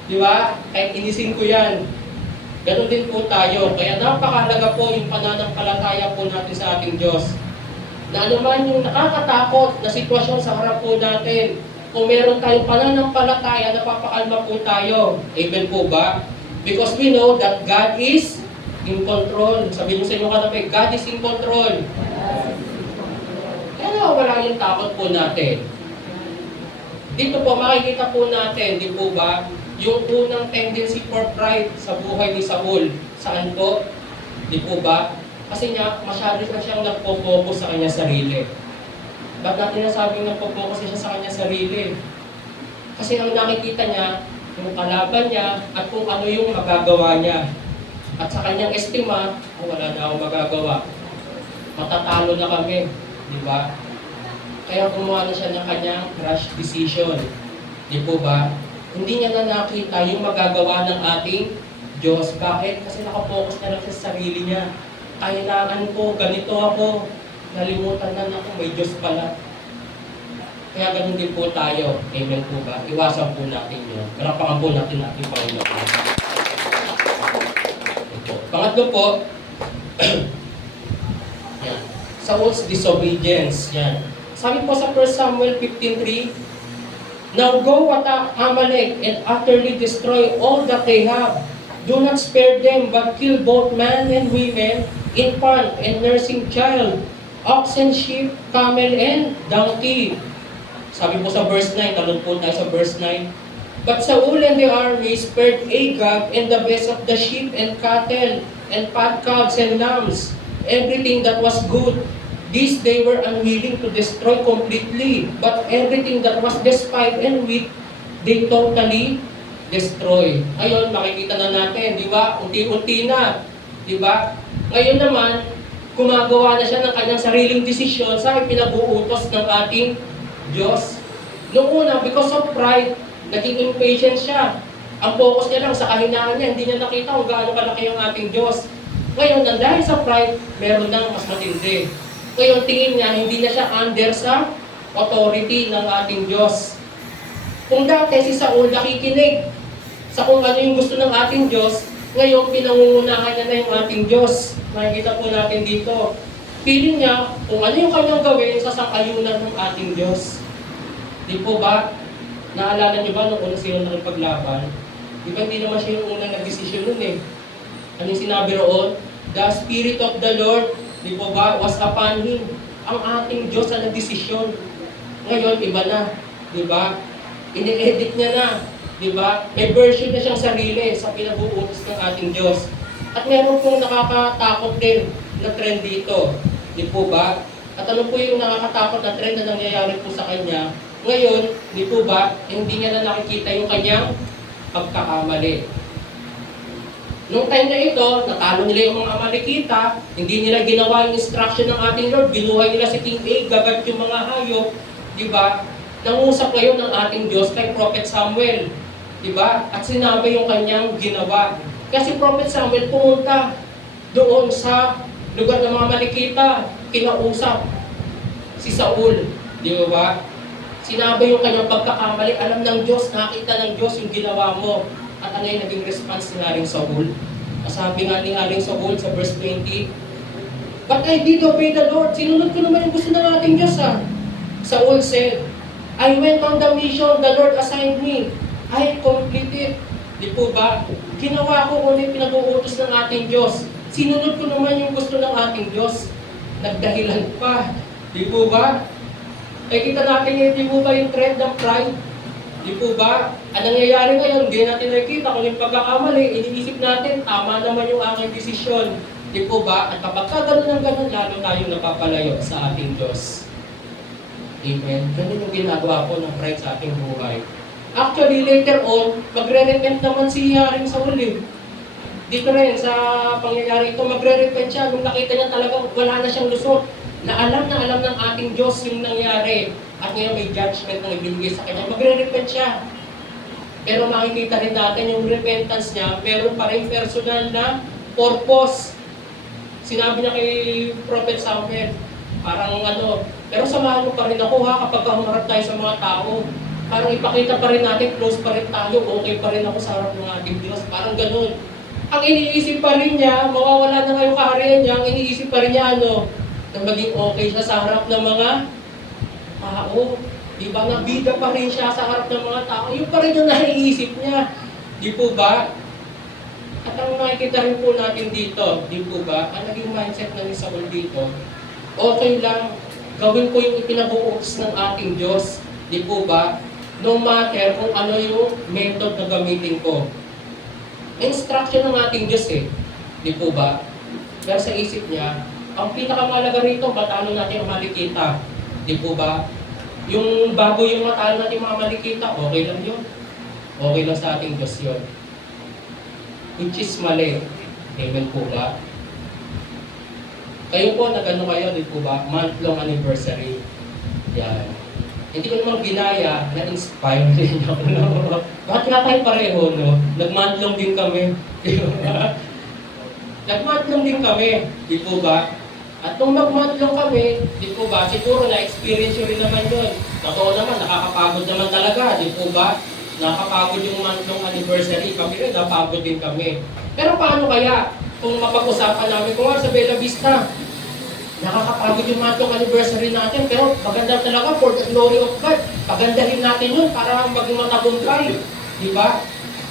Di ba? Kahit inisin ko yan. Ganon din po tayo. Kaya napakalaga po yung pananampalataya po natin sa ating Diyos. Na anuman yung nakakatakot na sitwasyon sa harap po natin, kung meron tayong pananampalataya, napapakalma po tayo. Amen po ba? Because we know that God is in control. Sabi mo sa inyo katabi, God is in control. Kaya nawawala yung takot po natin. Dito po, makikita po natin, di po ba, yung unang tendency for pride sa buhay ni Saul. Saan po? Di po ba? Kasi niya, masyado na siyang nagpo-focus sa kanya sarili. Ba't natin nasabing nagpo-focus siya sa kanya sarili? Kasi ang nakikita niya, yung kalaban niya, at kung ano yung magagawa niya. At sa kanyang estima, wala na akong magagawa. Matatalo na kami. Di ba? Kaya gumawa na siya ng kanyang rash decision. Di po ba? Hindi niya na nakita yung magagawa ng ating Diyos. Bakit? Kasi nakapokus na lang sa sarili niya. Kailangan ko, ganito ako. Nalimutan na ako, may Diyos pala. Kaya ganun din po tayo. Amen po ba? Iwasan po natin yun. Karapangan po natin ating Panginoon. Pangatlo po, yan. Saul's disobedience. Yan. Sabi po sa 1 Samuel 15:3, "Now go attack Amalek and utterly destroy all that they have. Do not spare them, but kill both man and women, infant and nursing child, oxen, sheep, camel, and donkey." Sabi po sa verse 9, talon po tayo sa verse 9. "But Saul and the army spared Agag and the best of the sheep and cattle, and fat calves and lambs, everything that was good. These they were unwilling to destroy completely, but everything that was despised and weak, they totally destroy." Ayun, makikita na natin, di ba? Unti-unti na, di ba? Ngayon naman, gumagawa na siya ng kanyang sariling desisyon sa pinag-uutos ng ating Diyos. Noong una, because of pride, naging impatient siya. Ang focus niya lang sa kahinaan niya, hindi niya nakita kung gaano kalaki ang ating Diyos. Ngayon, dahil sa pride, meron nang mas matindi. Ngayon, tingin niya, hindi na siya under sa authority ng ating Diyos. Kung dati si Saul nakikinig sa kung ano yung gusto ng ating Diyos, ngayon pinangungunahan niya na yung ating Diyos. Makikita po natin dito. Feeling niya kung ano yung kanyang gawin sa sang-ayunan ng ating Diyos. Di po ba? Naalala niyo ba nung unang sila nakipaglaban? Di ba hindi naman siya yung unang nag-desisyon nun eh. Ano yung sinabi roon? The Spirit of the Lord, di po ba, was upon him. Ang ating Diyos ang nag-desisyon. Ngayon, iba na. Di ba? Ini-edit niya na. Di ba? May version na siyang sarili sa pinag-uutos ng ating Diyos. At meron pong nakakatakot din na trend dito. Di po ba? At ano po yung nakakatakot na trend na nangyayari po sa kanya? Ngayon, di po ba, hindi niya na nakikita yung kanyang pagkakamali. Nung time na ito, natalo nila yung mga Amalekita, hindi nila ginawa yung instruction ng ating Lord, binuhay nila si King Agag at yung mga hayop, di ba? Nangusap ngayon ng ating Diyos kay Prophet Samuel, di ba? At sinabi yung kanyang ginawa. Kasi Prophet Samuel pumunta doon sa lugar ng mga Amalekita, kinausap si Saul, di ba? Sinabi yung kanyang pagkakamali, alam ng Diyos, nakita ng Diyos yung ginawa mo. At ano yung naging response nila rin sa Saul? Sabi nga ni Aling Saul sa verse 20, "But I did obey the Lord." Sinunod ko naman yung gusto ng ating Diyos Saul said, "I went on the mission the Lord assigned me. I completed." Di po ba? Ginawa ko kung ano yung pinag-uutos ng ating Diyos. Sinunod ko naman yung gusto ng ating Diyos. Nagdahilan pa. Di po ba? Kita natin yun, di po ba yung trend ng pride? Di po ba? Ang nangyayari ngayon, hindi natin nakikita kung yung pagkakamali, iniisip natin, tama naman yung aking desisyon. Di po ba? At kapag gano'n ng gano'n, lalo tayong napapalayo sa ating Diyos. Amen. Ganun yung ginagawa po ng pride sa ating buhay. Actually, later on, magre-repent naman si Haring Saul Dito rin, sa pangyayari ito, magre-repent siya nung nakita niya talagang wala na siyang lusot. Na alam ng ating Diyos yung nangyari. At ngayon may judgment na ibinigay sa kanya. Magre-repent siya. Pero makikita rin natin yung repentance niya, meron pa rin personal na purpose. Sinabi niya kay Prophet Samuel, parang pero samahan mo pa rin ako kapag humarap tayo sa mga tao. Parang ipakita pa rin natin, close pa rin tayo, okay pa rin ako sa harap ng ating Diyos. Parang ganun. Ang iniisip pa rin niya, mawawala na ngayong kaharian niya, ang iniisip pa rin niya na maging okay siya sa harap ng mga tao. Diba? Nabida pa rin siya sa harap ng mga tao. Yung pa rin yung naiisip niya. Di po ba? At ang makikita rin po natin dito, di po ba? Ang naging mindset ng Saul dito, okay lang, gawin ko yung ipinag-uutos ng ating Diyos. Di po ba? No matter kung ano yung method na gamitin ko. Instruction ng ating Diyos Di po ba? Pero sa isip niya, ang pinakamalaga rito, matalo natin ang malikita. Di po ba? Yung bago yung matalo natin mga malikita, okay lang yun. Okay lang sa ating Diyos yun. Which is mali. Amen po ba? Kayo po, nag-ano kayo, di po ba? Month-long anniversary. Yan. Hindi ko naman ginaya, na-inspire din ako. Bakit nga tayo pareho, no? Nag-month-long din kami. Nag-month-long din kami, di po ba? At nung nag-month-long kami, di po ba? Siguro na-experience nyo rin naman yun. Totoo naman, nakakapagod naman talaga, di po ba? Nakakapagod yung month-long anniversary. Kami rin, napagod din kami. Pero paano kaya kung mapag-usapan namin, kung sa Bella Vista, nakakapagod yung month-long anniversary natin, pero maganda talaga for the glory of God. Pagandahin natin yun para maging matagumpay. Di ba?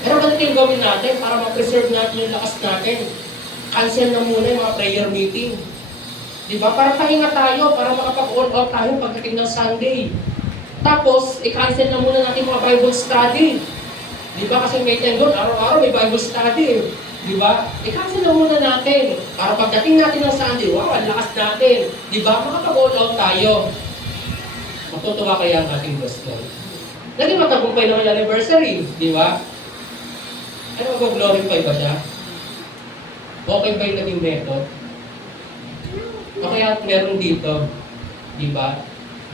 Pero ganito yung gawin natin para ma-preserve natin yung lakas natin. Cancel na muna yung mga prayer meeting. Di ba? Para pahinga tayo, para makapag-all out tayo pagdating ng Sunday. Tapos, i-cancel na muna natin mga Bible study. Di ba? Kasi may time doon, araw-araw may Bible study. Di ba? I-cancel na muna natin. Para pagdating natin ng Sunday, wow, ang lakas natin. Di ba? Makapag-all out tayo. Matutuwa kaya ang ating Diyos doon. Naging matagumpay naman yung anniversary. Di ba? Ano, mag-glorify ba siya? Okay ba yung naging method? O kaya meron dito, di ba?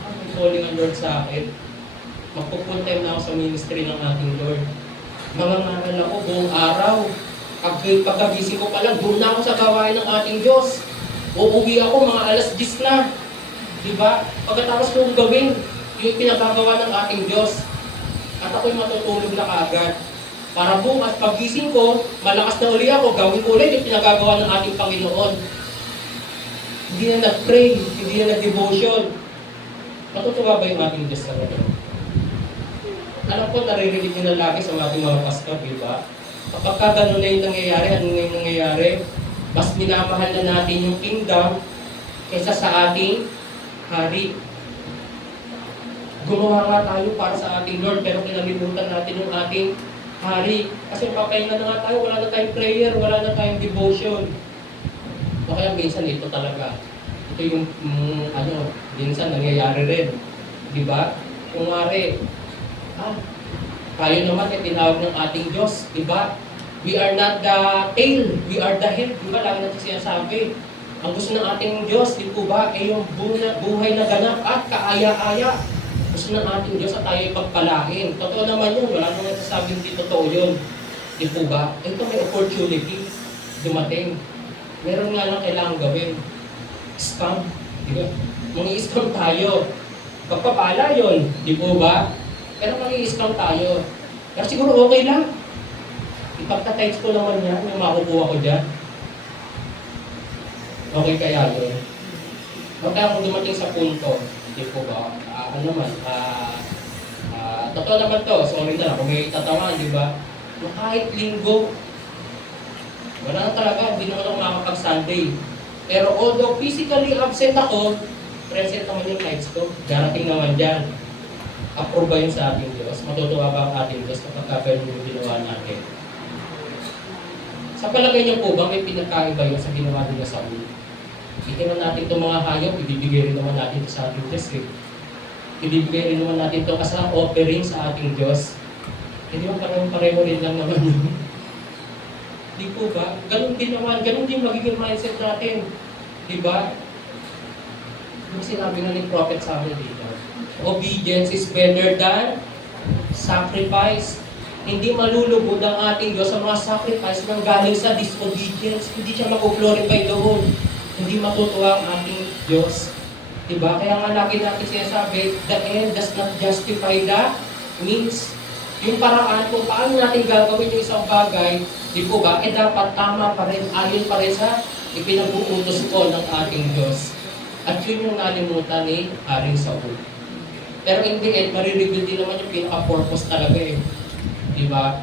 Ang calling ang Lord sa akin, magpupunta na ako sa ministry ng ating Lord. Mangangaral ako buong araw. Pagkagising ko pa lang, doon na ako sa gawain ng ating Diyos. Uuwi ako mga alas 10 na. Di ba? Pagkatapos kong gawin, yung pinagagawa ng ating Diyos. At ako'y matutulog na kaagad. Para bukas, paggising ko, malakas na uli ako, gawin ko ulit yung pinagagawa ng ating Panginoon. Hindi na nag-pray, hindi na nag-devotion. Matutuwa ba yung ating Diyos sa mga? Alam ko, naririnig nyo na lagi sa ating mga pastor, di ba? Kapag ka gano'n na yung nangyayari, ano na yung nangyayari? Mas minamahal na natin yung kingdom kaysa sa ating hari. Gumawa nga tayo para sa ating Lord, pero kinalimutan natin yung ating hari. Kasi papahinga na nga tayo, wala na tayong prayer, wala na tayong devotion. O kaya minsan ito talaga. Ito yung, minsan nangyayari rin. Di ba? Kung mare, tayo naman ay tinawag ng ating Diyos. Di ba? We are not the tail, we are the head. Di ba? Lagi natin sinasabi. Ang gusto ng ating Diyos, di po ba, ay yung buhay na ganap at kaaya-aya. Gusto ng ating Diyos at tayo ipagpalain. Totoo naman yun. Wala nang nagsasabing di totoo yun. Di po ba? Ito may opportunity. Dumating. Meron nga lang kailangan gawin. Scam. Di ba? Mangi-scam tayo. Pagpapala yun. Di po ba? Pero mangi-scam tayo. Pero siguro okay lang. Ipagtatides ko naman yan, yung makukuha ko dyan. Okay kaya yun? Kaya kung dumating sa punto, di po ba, totoo naman to, sorry na lang, kung may tatangan, di ba? Yung kahit linggo, wala na talaga, hindi naman ako makakapag-Sunday. Pero although physically absent ako, present naman yung nights ko. Darating naman dyan. Approve ba yun sa ating Diyos? Matutuwa ba ang ating Diyos kapag kagano'n yung ginawa natin? Sa palagay niyo po ba may pinakaiba yun sa ginawa nila sa ulo? Itinan natin itong mga hayop, ibibigay rin naman natin ito sa ating Diyos. Ibibigay rin naman natin ito as an offering sa ating Diyos. Hindi ba pareho rin lang naman yun? Di po ba? Ganun din naman, ganun din magiging mindset natin. Di ba? Yung sinabi na ni Prophet sa amin dito. Obedience is better than sacrifice. Hindi malulubod ang ating Diyos sa mga sacrifice nang galing sa disobedience. Hindi siya mag-glorify doon. Hindi matutuwa ang ating Diyos. Diba? Kaya nga lagi natin sinasabi, the end does not justify the means. Yung paraan kung paano natin gagawin yung isang bagay, di po ba, dapat tama pa rin, ayon pa rin sa ipinag-uutos ko ng ating Diyos. At yun yung nalimutan ni Haring Saul. Pero in the end, marireveal din naman yung pinaka-purpose talaga eh. Di ba?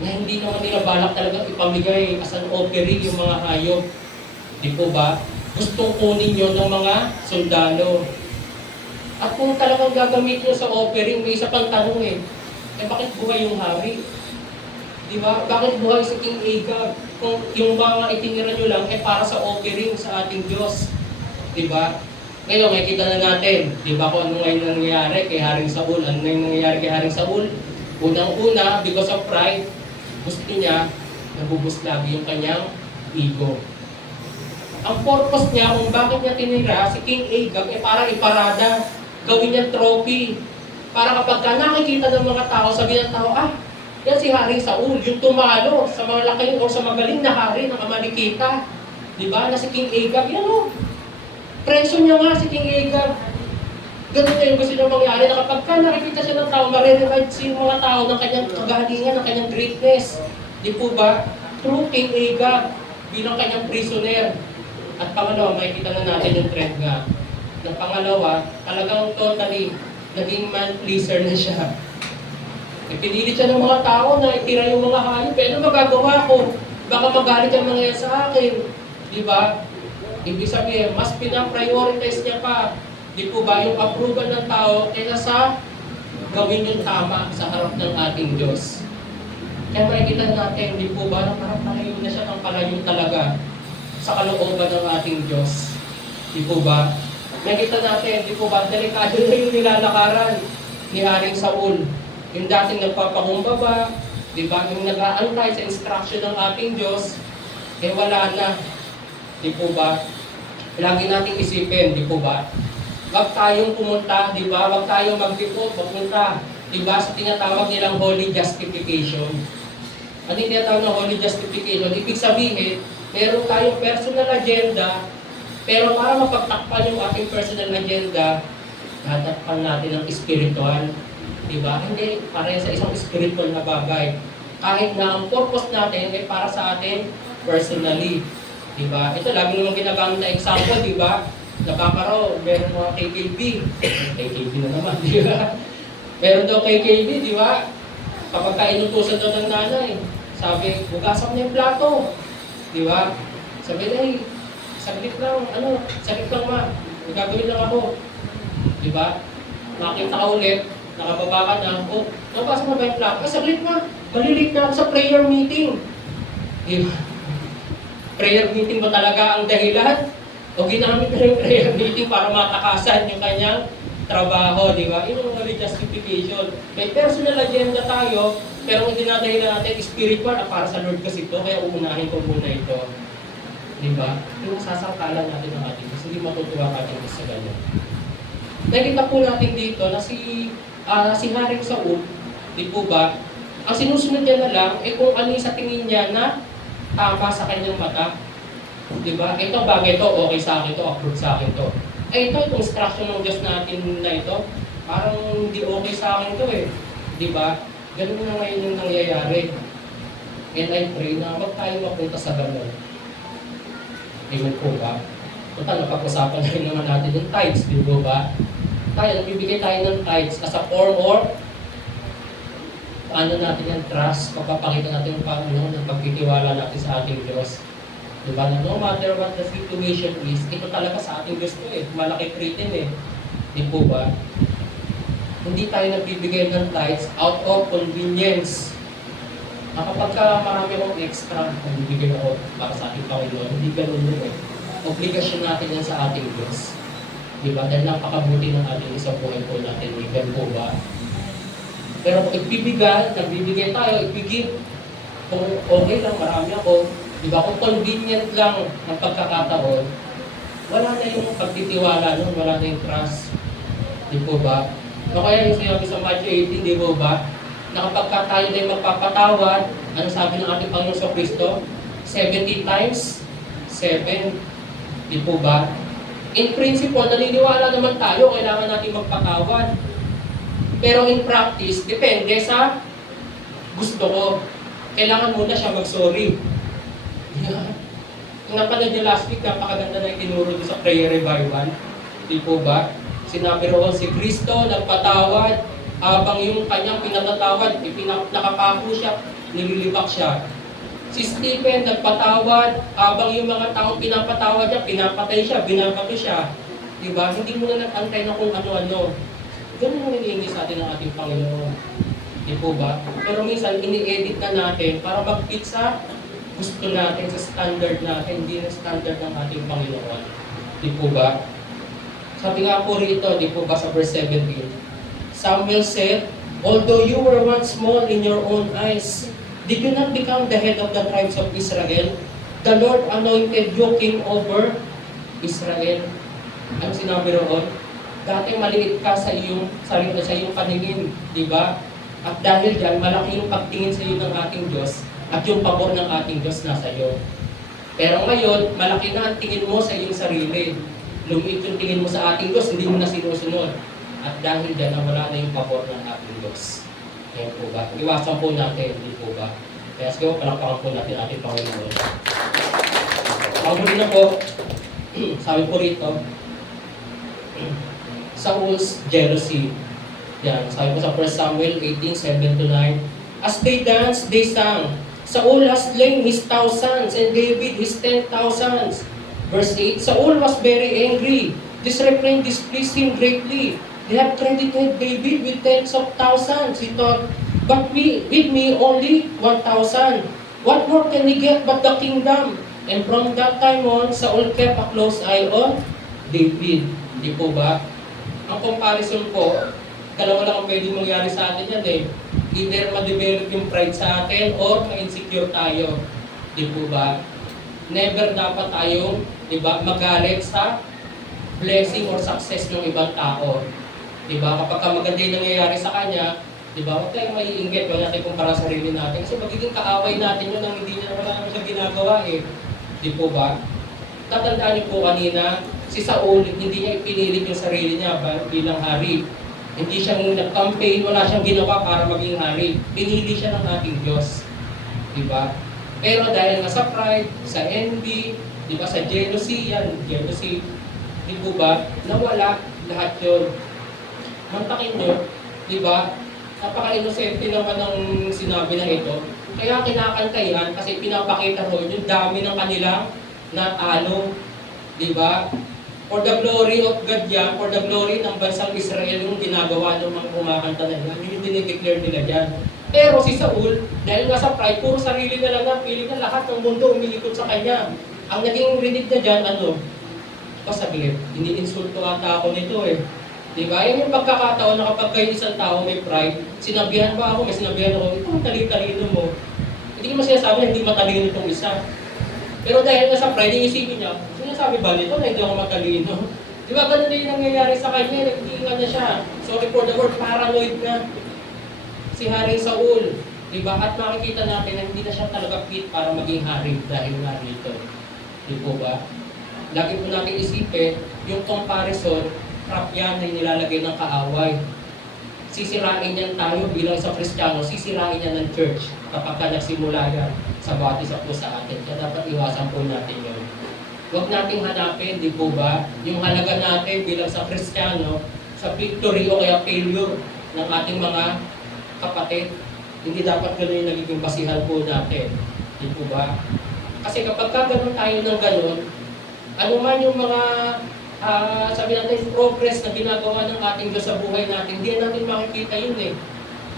Na hindi naman nila balak talaga ipamigay as an offering yung mga hayop. Di po ba? Gustong kunin nyo ng mga sundalo. At kung talagang gagamitin nyo sa offering, may isa pang tanong eh. Bakit buhay yung hari? Di ba? Bakit buhay si King Agag? Kung yung mga itinira nyo lang para sa offering sa ating Diyos. Di ba? Ngayon, makikita na natin, di ba kung ano ngayon nangyayari kay Haring Saul? Ano ngayon nangyayari kay Haring Saul? Unang-una, because of pride, gusto niya, nabubus lagi yung kanyang ego. Ang purpose niya kung bakit niya tinira si King Agag para iparada, gawin niya trophy. Para kapag ka nakikita ng mga tao, sabihin ng tao, yan si Haring Saul, yung tumalo sa mga laki o sa magaling na hari ng Amalekita. Di ba? Na si King Agag, yan o. Preso niya nga si King Agag. Ganun na yung gusto niya mangyari na kapag ka nakikita siya ng tao, marirevive siya yung mga tao ng kanyang kagalingan, ng kanyang greatness. Di po ba? Through King Agag bilang kanyang prisoner. At pangalawa, makikita na natin yung trend nga. Ng pangalawa, talagang totally naging man-pleaser na siya. Pinilit siya ng mga tao na itira yung mga hayop. Ano magagawa ko? Baka magalit ang mga yan sa akin. Di ba? Ibig sabihin, mas pinaprioritize niya pa. Di po ba yung approval ng tao kaysa sa gawin yung tama sa harap ng ating Diyos. Kaya makikita natin, di po ba, na parang palayo na siya ng palayo talaga sa kalooban ng ating Diyos. Di po ba? Nakita natin, di po ba, delikado na yung nilalakaran ni Haring Saul. Yung dating nagpapakumbaba, di ba, yung nag-aantay sa instruction ng ating Diyos, wala na. Di po ba? Lagi nating isipin, di po ba? Huwag tayong pumunta, di ba? Huwag tayong mag-default, pumunta. Di ba? Sa tinatawag nilang holy justification. Ano yung tinatawag ng holy justification? Ibig sabihin, meron tayong personal agenda, pero para mapagtakpan yung ating personal agenda, tatakpan natin ang spiritual. Diba? Hindi para sa isang spiritual na bagay. Kahit na ang purpose natin ay para sa atin personally. Diba? Ito lagi naman ginagamit na example, diba? Nakakaraw, meron mga KKB. KKB na naman, diba? Meron daw KKB, diba? Kapag kainutusan daw ng nanay, sabi, bukasan mo yung plato. Diba? Sabi na, saglit lang, saglit lang ma, gagawin lang ako. Diba? Nakita ka ulit, nakababa ka na, nabasa mo ba yung plato? Saglit na, malilate na ako sa prayer meeting. Diba? Prayer meeting ba talaga ang dahilan? O ginamit na yung prayer meeting para matakasan yung kanyang trabaho, di ba? Yun ang justification. May personal agenda tayo, pero hindi natin natin spiritual para sa Lord kasi ito, kaya uunahin ko muna ito. Di ba? Yung sasangkalan natin ng ating Diyos, hindi matutuwa ka din sa ganyan. Nakita po natin dito na si Haring Saul, di po ba, ang sinusunod niya na lang, kung ano yung sa tingin niya na tama sa kanyang mata. Di ba? Ito bagay ito, okay sa akin ito, approved sa akin ito. Itong instruction ng Diyos natin na ito, parang hindi okay sa akin ito eh. Di ba? Ganun na ngayon yung nangyayari. And I pray na wag tayo mapunta sa ganun. Amen po ba? Total, napag-usapan na rin naman natin yung tithes, di po ba? Tayo, nagbibigay tayo ng tithes as a form or paano natin yung trust, pagpapakita natin yung Panginoon ng pagtitiwala natin sa ating Diyos. Diba? Na no matter what the situation is, ito talaga sa ating Diyos ko eh. Malaki written eh. Di po ba? Hindi tayo nagbibigay ng tithes out of convenience. Kapag marami akong extra, nagbibigay ako para sa ating Panginoon, hindi ganun yun eh. Obligasyon natin yan sa ating Diyos. Diba? Dahil napakabuti ng ating isang buhay po natin. Ganun po ba? Pero kung nagbibigay tayo, ibigay. Kung okay lang, marami ako. Diba? Kung convenient lang ang pagkakataon, wala na yung pagtitiwala nun, wala na yung trust. Di po ba? O kaya yung sinabi sa Matthew 18, di po ba? Na kapag tayo na magpapatawad, ano sabi ng ating Panginoon sa Kristo? 70 times 7. Di po ba? In principle, naniniwala naman tayo, kailangan natin magpatawad. Pero in practice, depende sa gusto ko. Kailangan muna siya mag-sorry. Yeah. Kung napanood niyo last week, napakaganda na itinuro doon sa prayer revival. Di po ba? Sinabi roon si Kristo, nagpatawad, habang yung kanyang pinatatawad, nakapako siya, nililibak siya. Si Stephen, nagpatawad, habang yung mga taong pinapatawad niya, pinapatay siya, binabato siya. Di ba? Hindi mo na nag-antay na kung ano-ano. Ganun ang hinihingi sa atin ng ating Panginoon. Di po ba? Pero minsan, ini-edit na natin para mag-fit sa gusto natin, sa standard natin, hindi na standard ng ating Panginoon. Di po ba? Sabi nga po rito, di po ba sa verse 17, Samuel said, although you were once small in your own eyes, did you not become the head of the tribes of Israel? The Lord anointed you king over Israel. Ano sinabi roon? Dati maliit ka sa iyong sarili, sa iyong paningin, di ba? At dahil diyan, malaki yung pagtingin sa iyo ng ating Diyos at yung pabor ng ating Diyos nasa iyo. Pero ngayon, malaki na ang tingin mo sa iyong sarili. Lumiit yung tingin mo sa ating Diyos, hindi mo na sinusunod. At dahil diyan, wala na yung pabor ng ating Diyos. Ngayon po ba? Iwasan po natin, hindi po ba? Kaya sige po, palakpakan po natin ating Panginoon. Ang huli na po, sabi po rito, Saul's jealousy. Yan, sabi po sa 1 Samuel 18:7-9. As they danced, they sang, Saul has slain his thousands and David his 10,000s. Verse 8, Saul was very angry. This refrain displeased him greatly. They have credited David with tens of thousands, he thought, but with me only 1,000. What more can he get but the kingdom? And from that time on, Saul kept a close eye on David. Di po ba? Ang comparison po, dalawa lang ang pwedeng mangyari sa atin yan eh. Either ma-develop yung pride sa atin or ma-insecure tayo. Di po ba? Never dapat tayong, di ba, magalit sa blessing or success ng ibang tao. Di ba? Kapag maganda yung nangyayari sa kanya, di ba, huwag tayong maiinggit, huwag natin kumpara sa sarili natin. Kasi magiging kaaway natin yun nang hindi niya wala naman siya ginagawa eh. Di po ba? Tatandaan niyo po kanina, si Saul, hindi niya ipinilit yung sarili niya bilang hari. Hindi siya nag-campaign, wala siyang ginawa para maging hari. Pinili siya ng ating Diyos. Diba? Pero dahil nga sa pride, sa envy, diba, sa jealousy, jealousy, di po ba, nawala lahat yun. Mantakin nyo, diba, napaka-inosente naman ng sinabi na ito. Kaya kinakanta yan kasi pinapakita ron yung dami ng kanilang natalo. Diba? For the glory of God yan, for the glory ng bansang Israel yung ginagawa ng mga kumakanta na yan, yung dinideclare nila dyan. Pero si Saul, dahil nga sa pride, puro sarili na lang na, piling na lahat ng mundo umiikot sa kanya. Ang naging rinig na dyan, sabi, ini-insulto ata ako nito eh. Diba? Yan yung pagkakataon na kapag kayo isang tao may pride, sinabihan ba ako, may sinabihan ako, ito ang talino mo. Hindi naman sinasabi na hindi matalino itong isa. Pero dahil nga sa pride, iisipin niya, sinasabi ba nito na hindi ako matalino? Di ba ganun na yung nangyayari sa kanya, nagdiingan na siya. Sorry for the word, paranoid na si Haring Saul. Di ba? At makikita natin na hindi na siya talaga fit para maging hari dahil nga rito. Di po ba? Lagi po natin isipin, yung comparison, trap yan na nilalagay ng kaaway. sisirain yan tayo bilang sa Kristiyano, sisirain yan ng church kapag ka nagsimula yan sa bawat isa po sa atin. Kaya dapat iwasan po natin yun. Huwag nating hanapin, di po ba, yung halaga natin bilang sa Kristiyano, sa victory o kaya failure ng ating mga kapatid. Hindi dapat gano'n yung nagiging basihan po natin. Di po ba? Kasi kapag ka gano'n tayo ng gano'n, ano man yung mga sabi natin, progress na ginagawa ng ating Diyos sa buhay natin, hindi natin makikita yun eh.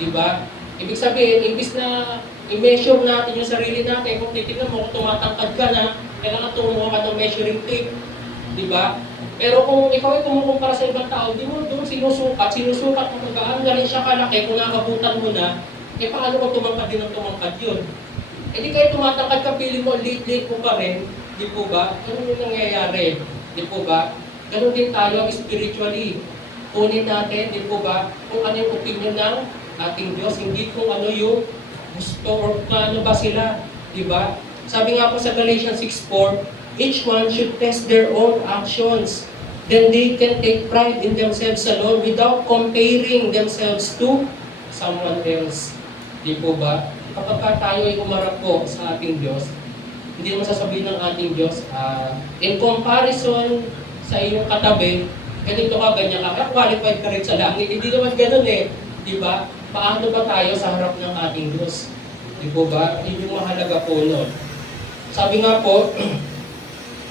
Di ba? Ibig sabihin, imbis na i-measure natin yung sarili natin, kung titignan mo, kung tumatangkad ka na, kailangan tumuha ka ng measuring tape. Di ba? Pero kung ikaw ay kumukumpara sa ibang tao, di mo doon sinusukat mo kung gaano na rin siya kalaki, kung nakabutan mo na, eh paano kung tumangkad din ang tumangkad yun? Eh di kayo tumatangkad ka, feeling mo, late mo pa rin, di po ba? Ano yung nangyayari? Di po ba? Ganon din tayo spiritually. Kunin natin, di po ba, kung ano yung opinion ng ating Diyos, hindi kung ano yung gusto or kung ano ba sila. Di ba? Sabi nga po sa Galatians 6:4, each one should test their own actions. Then they can take pride in themselves alone without comparing themselves to someone else. Di po ba? Kapag tayo ay umarap po sa ating Diyos, hindi mo sasabihin ng ating Diyos, in comparison sa iyong katabi, ganito ka, ganyan ka, qualified ka rin sa langit. Hindi naman ganun eh. Di ba? Paano ba tayo sa harap ng ating Diyos? Di po ba? Yun yung mahalaga po nun. Sabi nga po,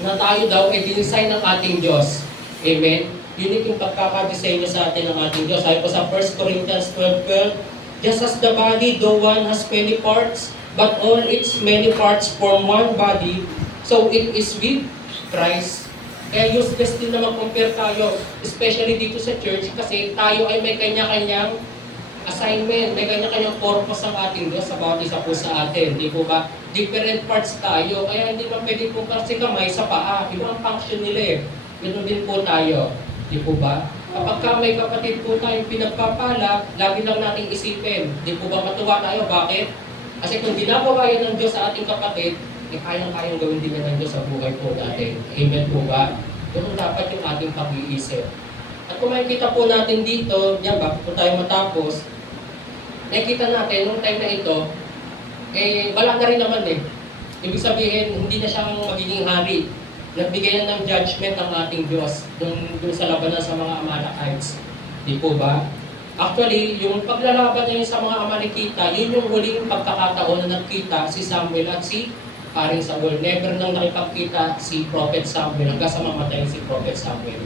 na tayo daw ay dinesign ng ating Diyos. Amen? Unique yung pagkakadesign niya sa atin ng ating Diyos. Sabi po sa 1 Corinthians 12:12, just as the body, though one has many parts, but all its many parts form one body, so it is with Christ. Kaya useless din na mag-compare tayo, especially dito sa church, kasi tayo ay may kanya-kanyang assignment, may kanya-kanyang purpose ang ating Diyos sa bawat isa po sa atin. Di po ba? Different parts tayo, kaya hindi man pwede po kasi kamay sa paa. Iba ang function nila eh. Ganun din po tayo. Di po ba? Kapag may kapatid po tayong pinagpapala, lagi lang nating isipin. Di po ba matuwa tayo? Bakit? Kasi kung ginagawa yan ng Diyos sa ating kapatid, eh kayang-kayang gawin din yan ng Diyos sa buhay po natin. Amen po ba? Ganun dapat yung ating pag-iisip. At kung makikita po natin dito, yan ba, kung tayo matapos, nakikita natin, nung time na ito, eh, wala na rin naman eh. Ibig sabihin, hindi na siyang magiging hari. Nagbigay na ng judgment ang ating Diyos dun sa labanan sa mga Amalekites. Di po ba? Actually, yung paglalaban niya sa mga Amalekita, yun yung huling pagkakataon na nagkita si Samuel at si Haring Saul. Never nang nakipagkita si Prophet Samuel hanggang sa mamatay si Prophet Samuel.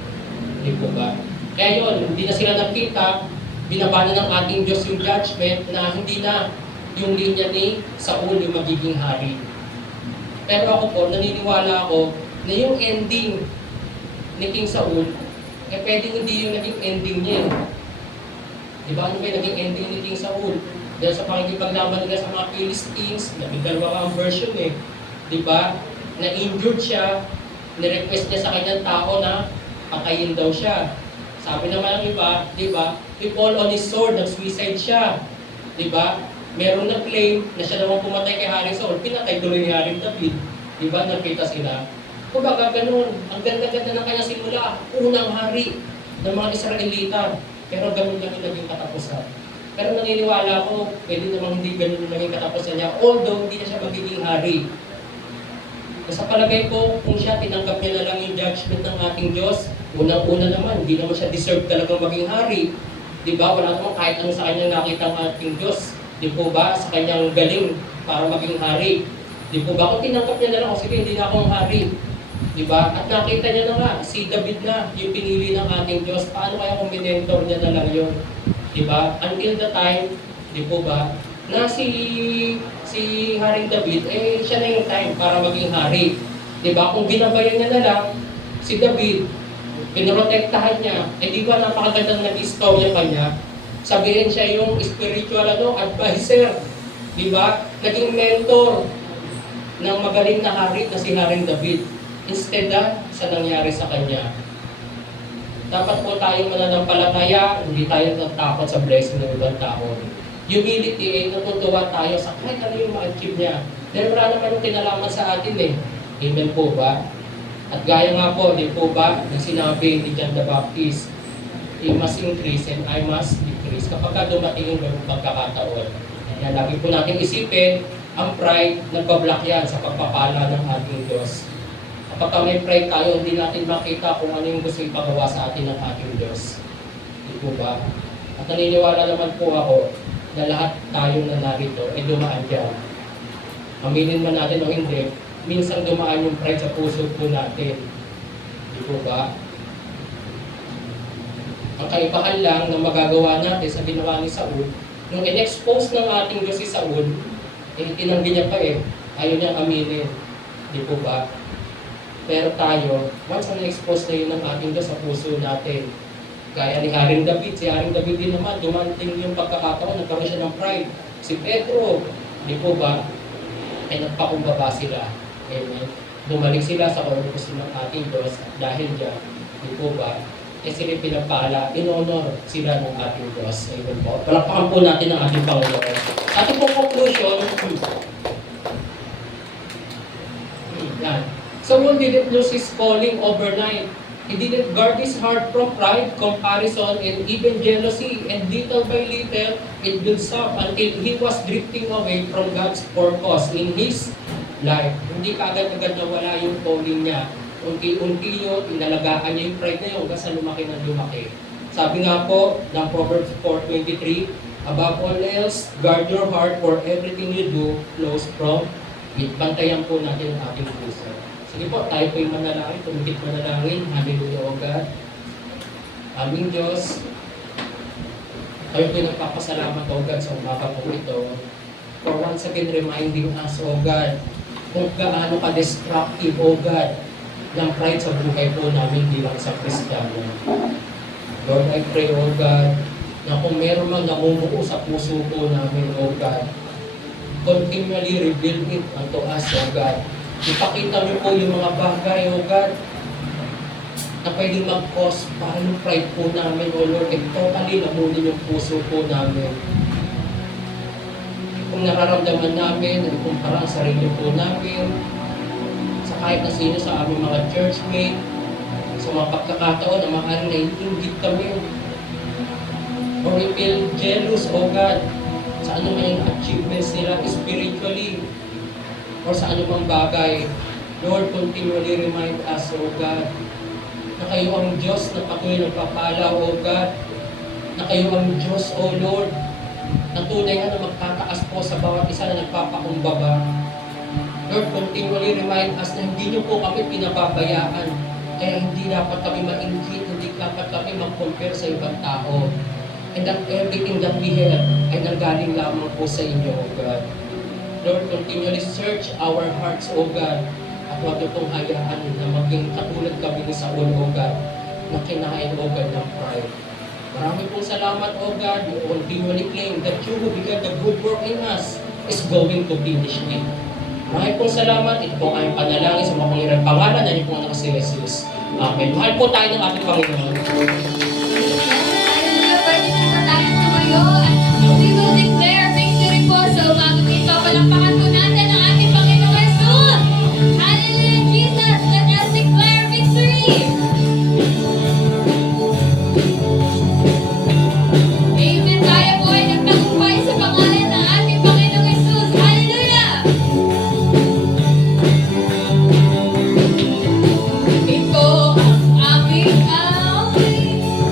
Di po ba? Kaya yun, hindi na sila nagkita, binabana ng ating Diyos yung judgment na hindi na yung linya ni Saul yung magiging hari. Pero ako po, naniniwala ako na yung ending ni King Saul, eh pwedeng hindi yung naging ending niya. Di ba? Ano ba yung naging ending ni King Saul? Dahil sa pakikipaglaban nila sa mga Philistines, dalawa ang version eh. Di ba? Na-injured siya, nirequest niya sa kanyang tao na patayin daw siya. Sabi naman ng iba, di ba? He fall on his sword, nag-suicide siya. Di ba? Merong nag-claim na siya naman pumatay kay Haring Saul, pinatay tuloy ni Haring David. Di ba? Nakita sila. Kumbaga ganun, ang ganda-ganda ng kanya simula, unang hari ng mga Israelita. Pero ganun lang yung naging katapusan. Pero naniniwala ko, pwede namang hindi ganun yung naging katapusan niya, although hindi na siya magiging hari. Sa palagay ko, kung siya tinanggap niya na lang yung judgment ng ating Diyos, unang-una naman, hindi naman siya deserve talagang maging hari. Di ba? Wala naman kahit ano sa kanya nakita ng ating Diyos. Di po ba? Sa kanyang galing para maging hari. Di po ba? Kung tinanggap niya na lang, sige, hindi na akong hari. Diba? At nakita niya na nga, si David na yung pinili ng ating Diyos. Paano kaya kung minentor niya na lang yun? Diba? Until the time, di po ba, na si Haring David, eh siya na yung time para maging hari. Diba? Kung binabayan niya na lang, si David, pinoprotektahan niya, eh di ba napakagandang nag-istorya pa niya? Sabihin siya yung spiritual advisor. Diba? Naging mentor ng magaling na hari na si Haring David. Instead sa nangyari sa kanya. Dapat po tayong mananampalataya, hindi tayo natakot sa blessing ng ibang tao. Humility, natutuwa tayo sa kahit ano yung ma-achieve niya. Dahil wala naman yung kinalaman sa atin eh. Amen po ba? At gaya nga po, di po ba, na sinabi ni John the Baptist, he must increase and I must decrease. increase kapag ka dumating yung ganung pagkakataon. Kaya lagi po natin isipin, ang pride, nagbablock yan sa pagpapala ng ating Diyos. Kapag ka may pride tayo, hindi natin makita kung ano yung gusto ipagawa sa atin ng ating Diyos. Di po ba? At naniniwala naman po ako na lahat tayo na narito ay dumaan dyan. Aminin man natin o hindi, minsan dumaan yung pride sa puso po natin. Di po ba? Ang kaibahan lang na magagawa natin sa ginawa ni Saul, nung in-expose ng ating Diyos si Saul, tinanggi niya pa ayaw niyang aminin. Di po ba? Pero tayo, once na-expose na yun ng ating Diyos sa puso natin, gaya ni Haring David, si Haring David din naman, dumating yung pagkakataon, nagkaroon siya ng pride. Si Pedro, di po ba, ay nagpakumbaba sila. Amen. Bumalik sila sa orkus ng ating Diyos dahil dyan, di po ba, sila pinagpala, in-honor sila ng ating Diyos. Amen po. Palakpakan po natin ang ating Panginoon. Ating pong conclusion, yan. Someone didn't lose his calling overnight. He didn't guard his heart from pride, comparison, and even jealousy. And little by little, it builds up until he was drifting away from God's purpose in his life. Hindi kaagad-agad nawala yung calling niya. Unti-unti yun, inalagaan niya yung pride na yun hanggang sa lumaki ng lumaki. Sabi nga po ng Proverbs 4:23, above all else, guard your heart for everything you do flows from it. Bantayan po natin ang ating puso. Sige po, tayo po yung manalangin, tumikit manalangin. Hallelujah, O God. Aming Diyos, tayo po yung nagpapasalamat, O God, sa umaga po ito. For once again, reminding us, O God, kung gaano ka-destructive, O God, ng pride sa buhay po namin bilang sa Kristiyano. Lord, I pray, O God, na kung meron mang namumuo sa puso po namin, O God, continually reveal it unto us, O God. Ipakita niyo po yung mga bagay, O God, na pwedeng mag-cause para yung pride po namin, O Lord, and totally lamunin yung puso po namin. Kung nararamdaman namin, ay kumpara ang sarili po namin, sa kahit na sino sa aming mga churchmate, sa mga pagkakataon na maaaring naiinggit kami, or we feel jealous, O God, sa ano man yung achievements nila spiritually, or sa ano bang bagay. Lord, continually remind us, O God, na kayo ang Diyos na patuloy nagpapala, O God, na kayo ang Diyos, O Lord, na tunay na magtataas po sa bawat isa na nagpapakumbaba. Lord, continually remind us na hindi niyo po kami pinababayaan, kaya hindi dapat kami mainggit, hindi dapat kami mag-compare sa ibang tao. And that everything that we have ay nanggaling lamang po sa inyo, O God. Lord, continually search our hearts, O God, at huwag niyo pong hayaan na maging katulad kami ni Saul, O God, na kinain, O God, ng pride. Maraming pong salamat, O God. We continually claim that you who began the good work in us is going to finish it. Maraming pong salamat. Ito po kayong panalangin sa mapangyarang pangalan na niyo pong anak si Jesus. Amen. Mahal po tayo ng ating Panginoon. We will declare victory po sa umagang ito. Palakpakan po natin ang ating Panginoong Jesus. Hallelujah, Jesus. Let us declare victory. Amen. Tayo po ay nagtagumpay sa pangalan ng ating Panginoong Jesus. Hallelujah. Ito ang aming awit.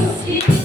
Jesus.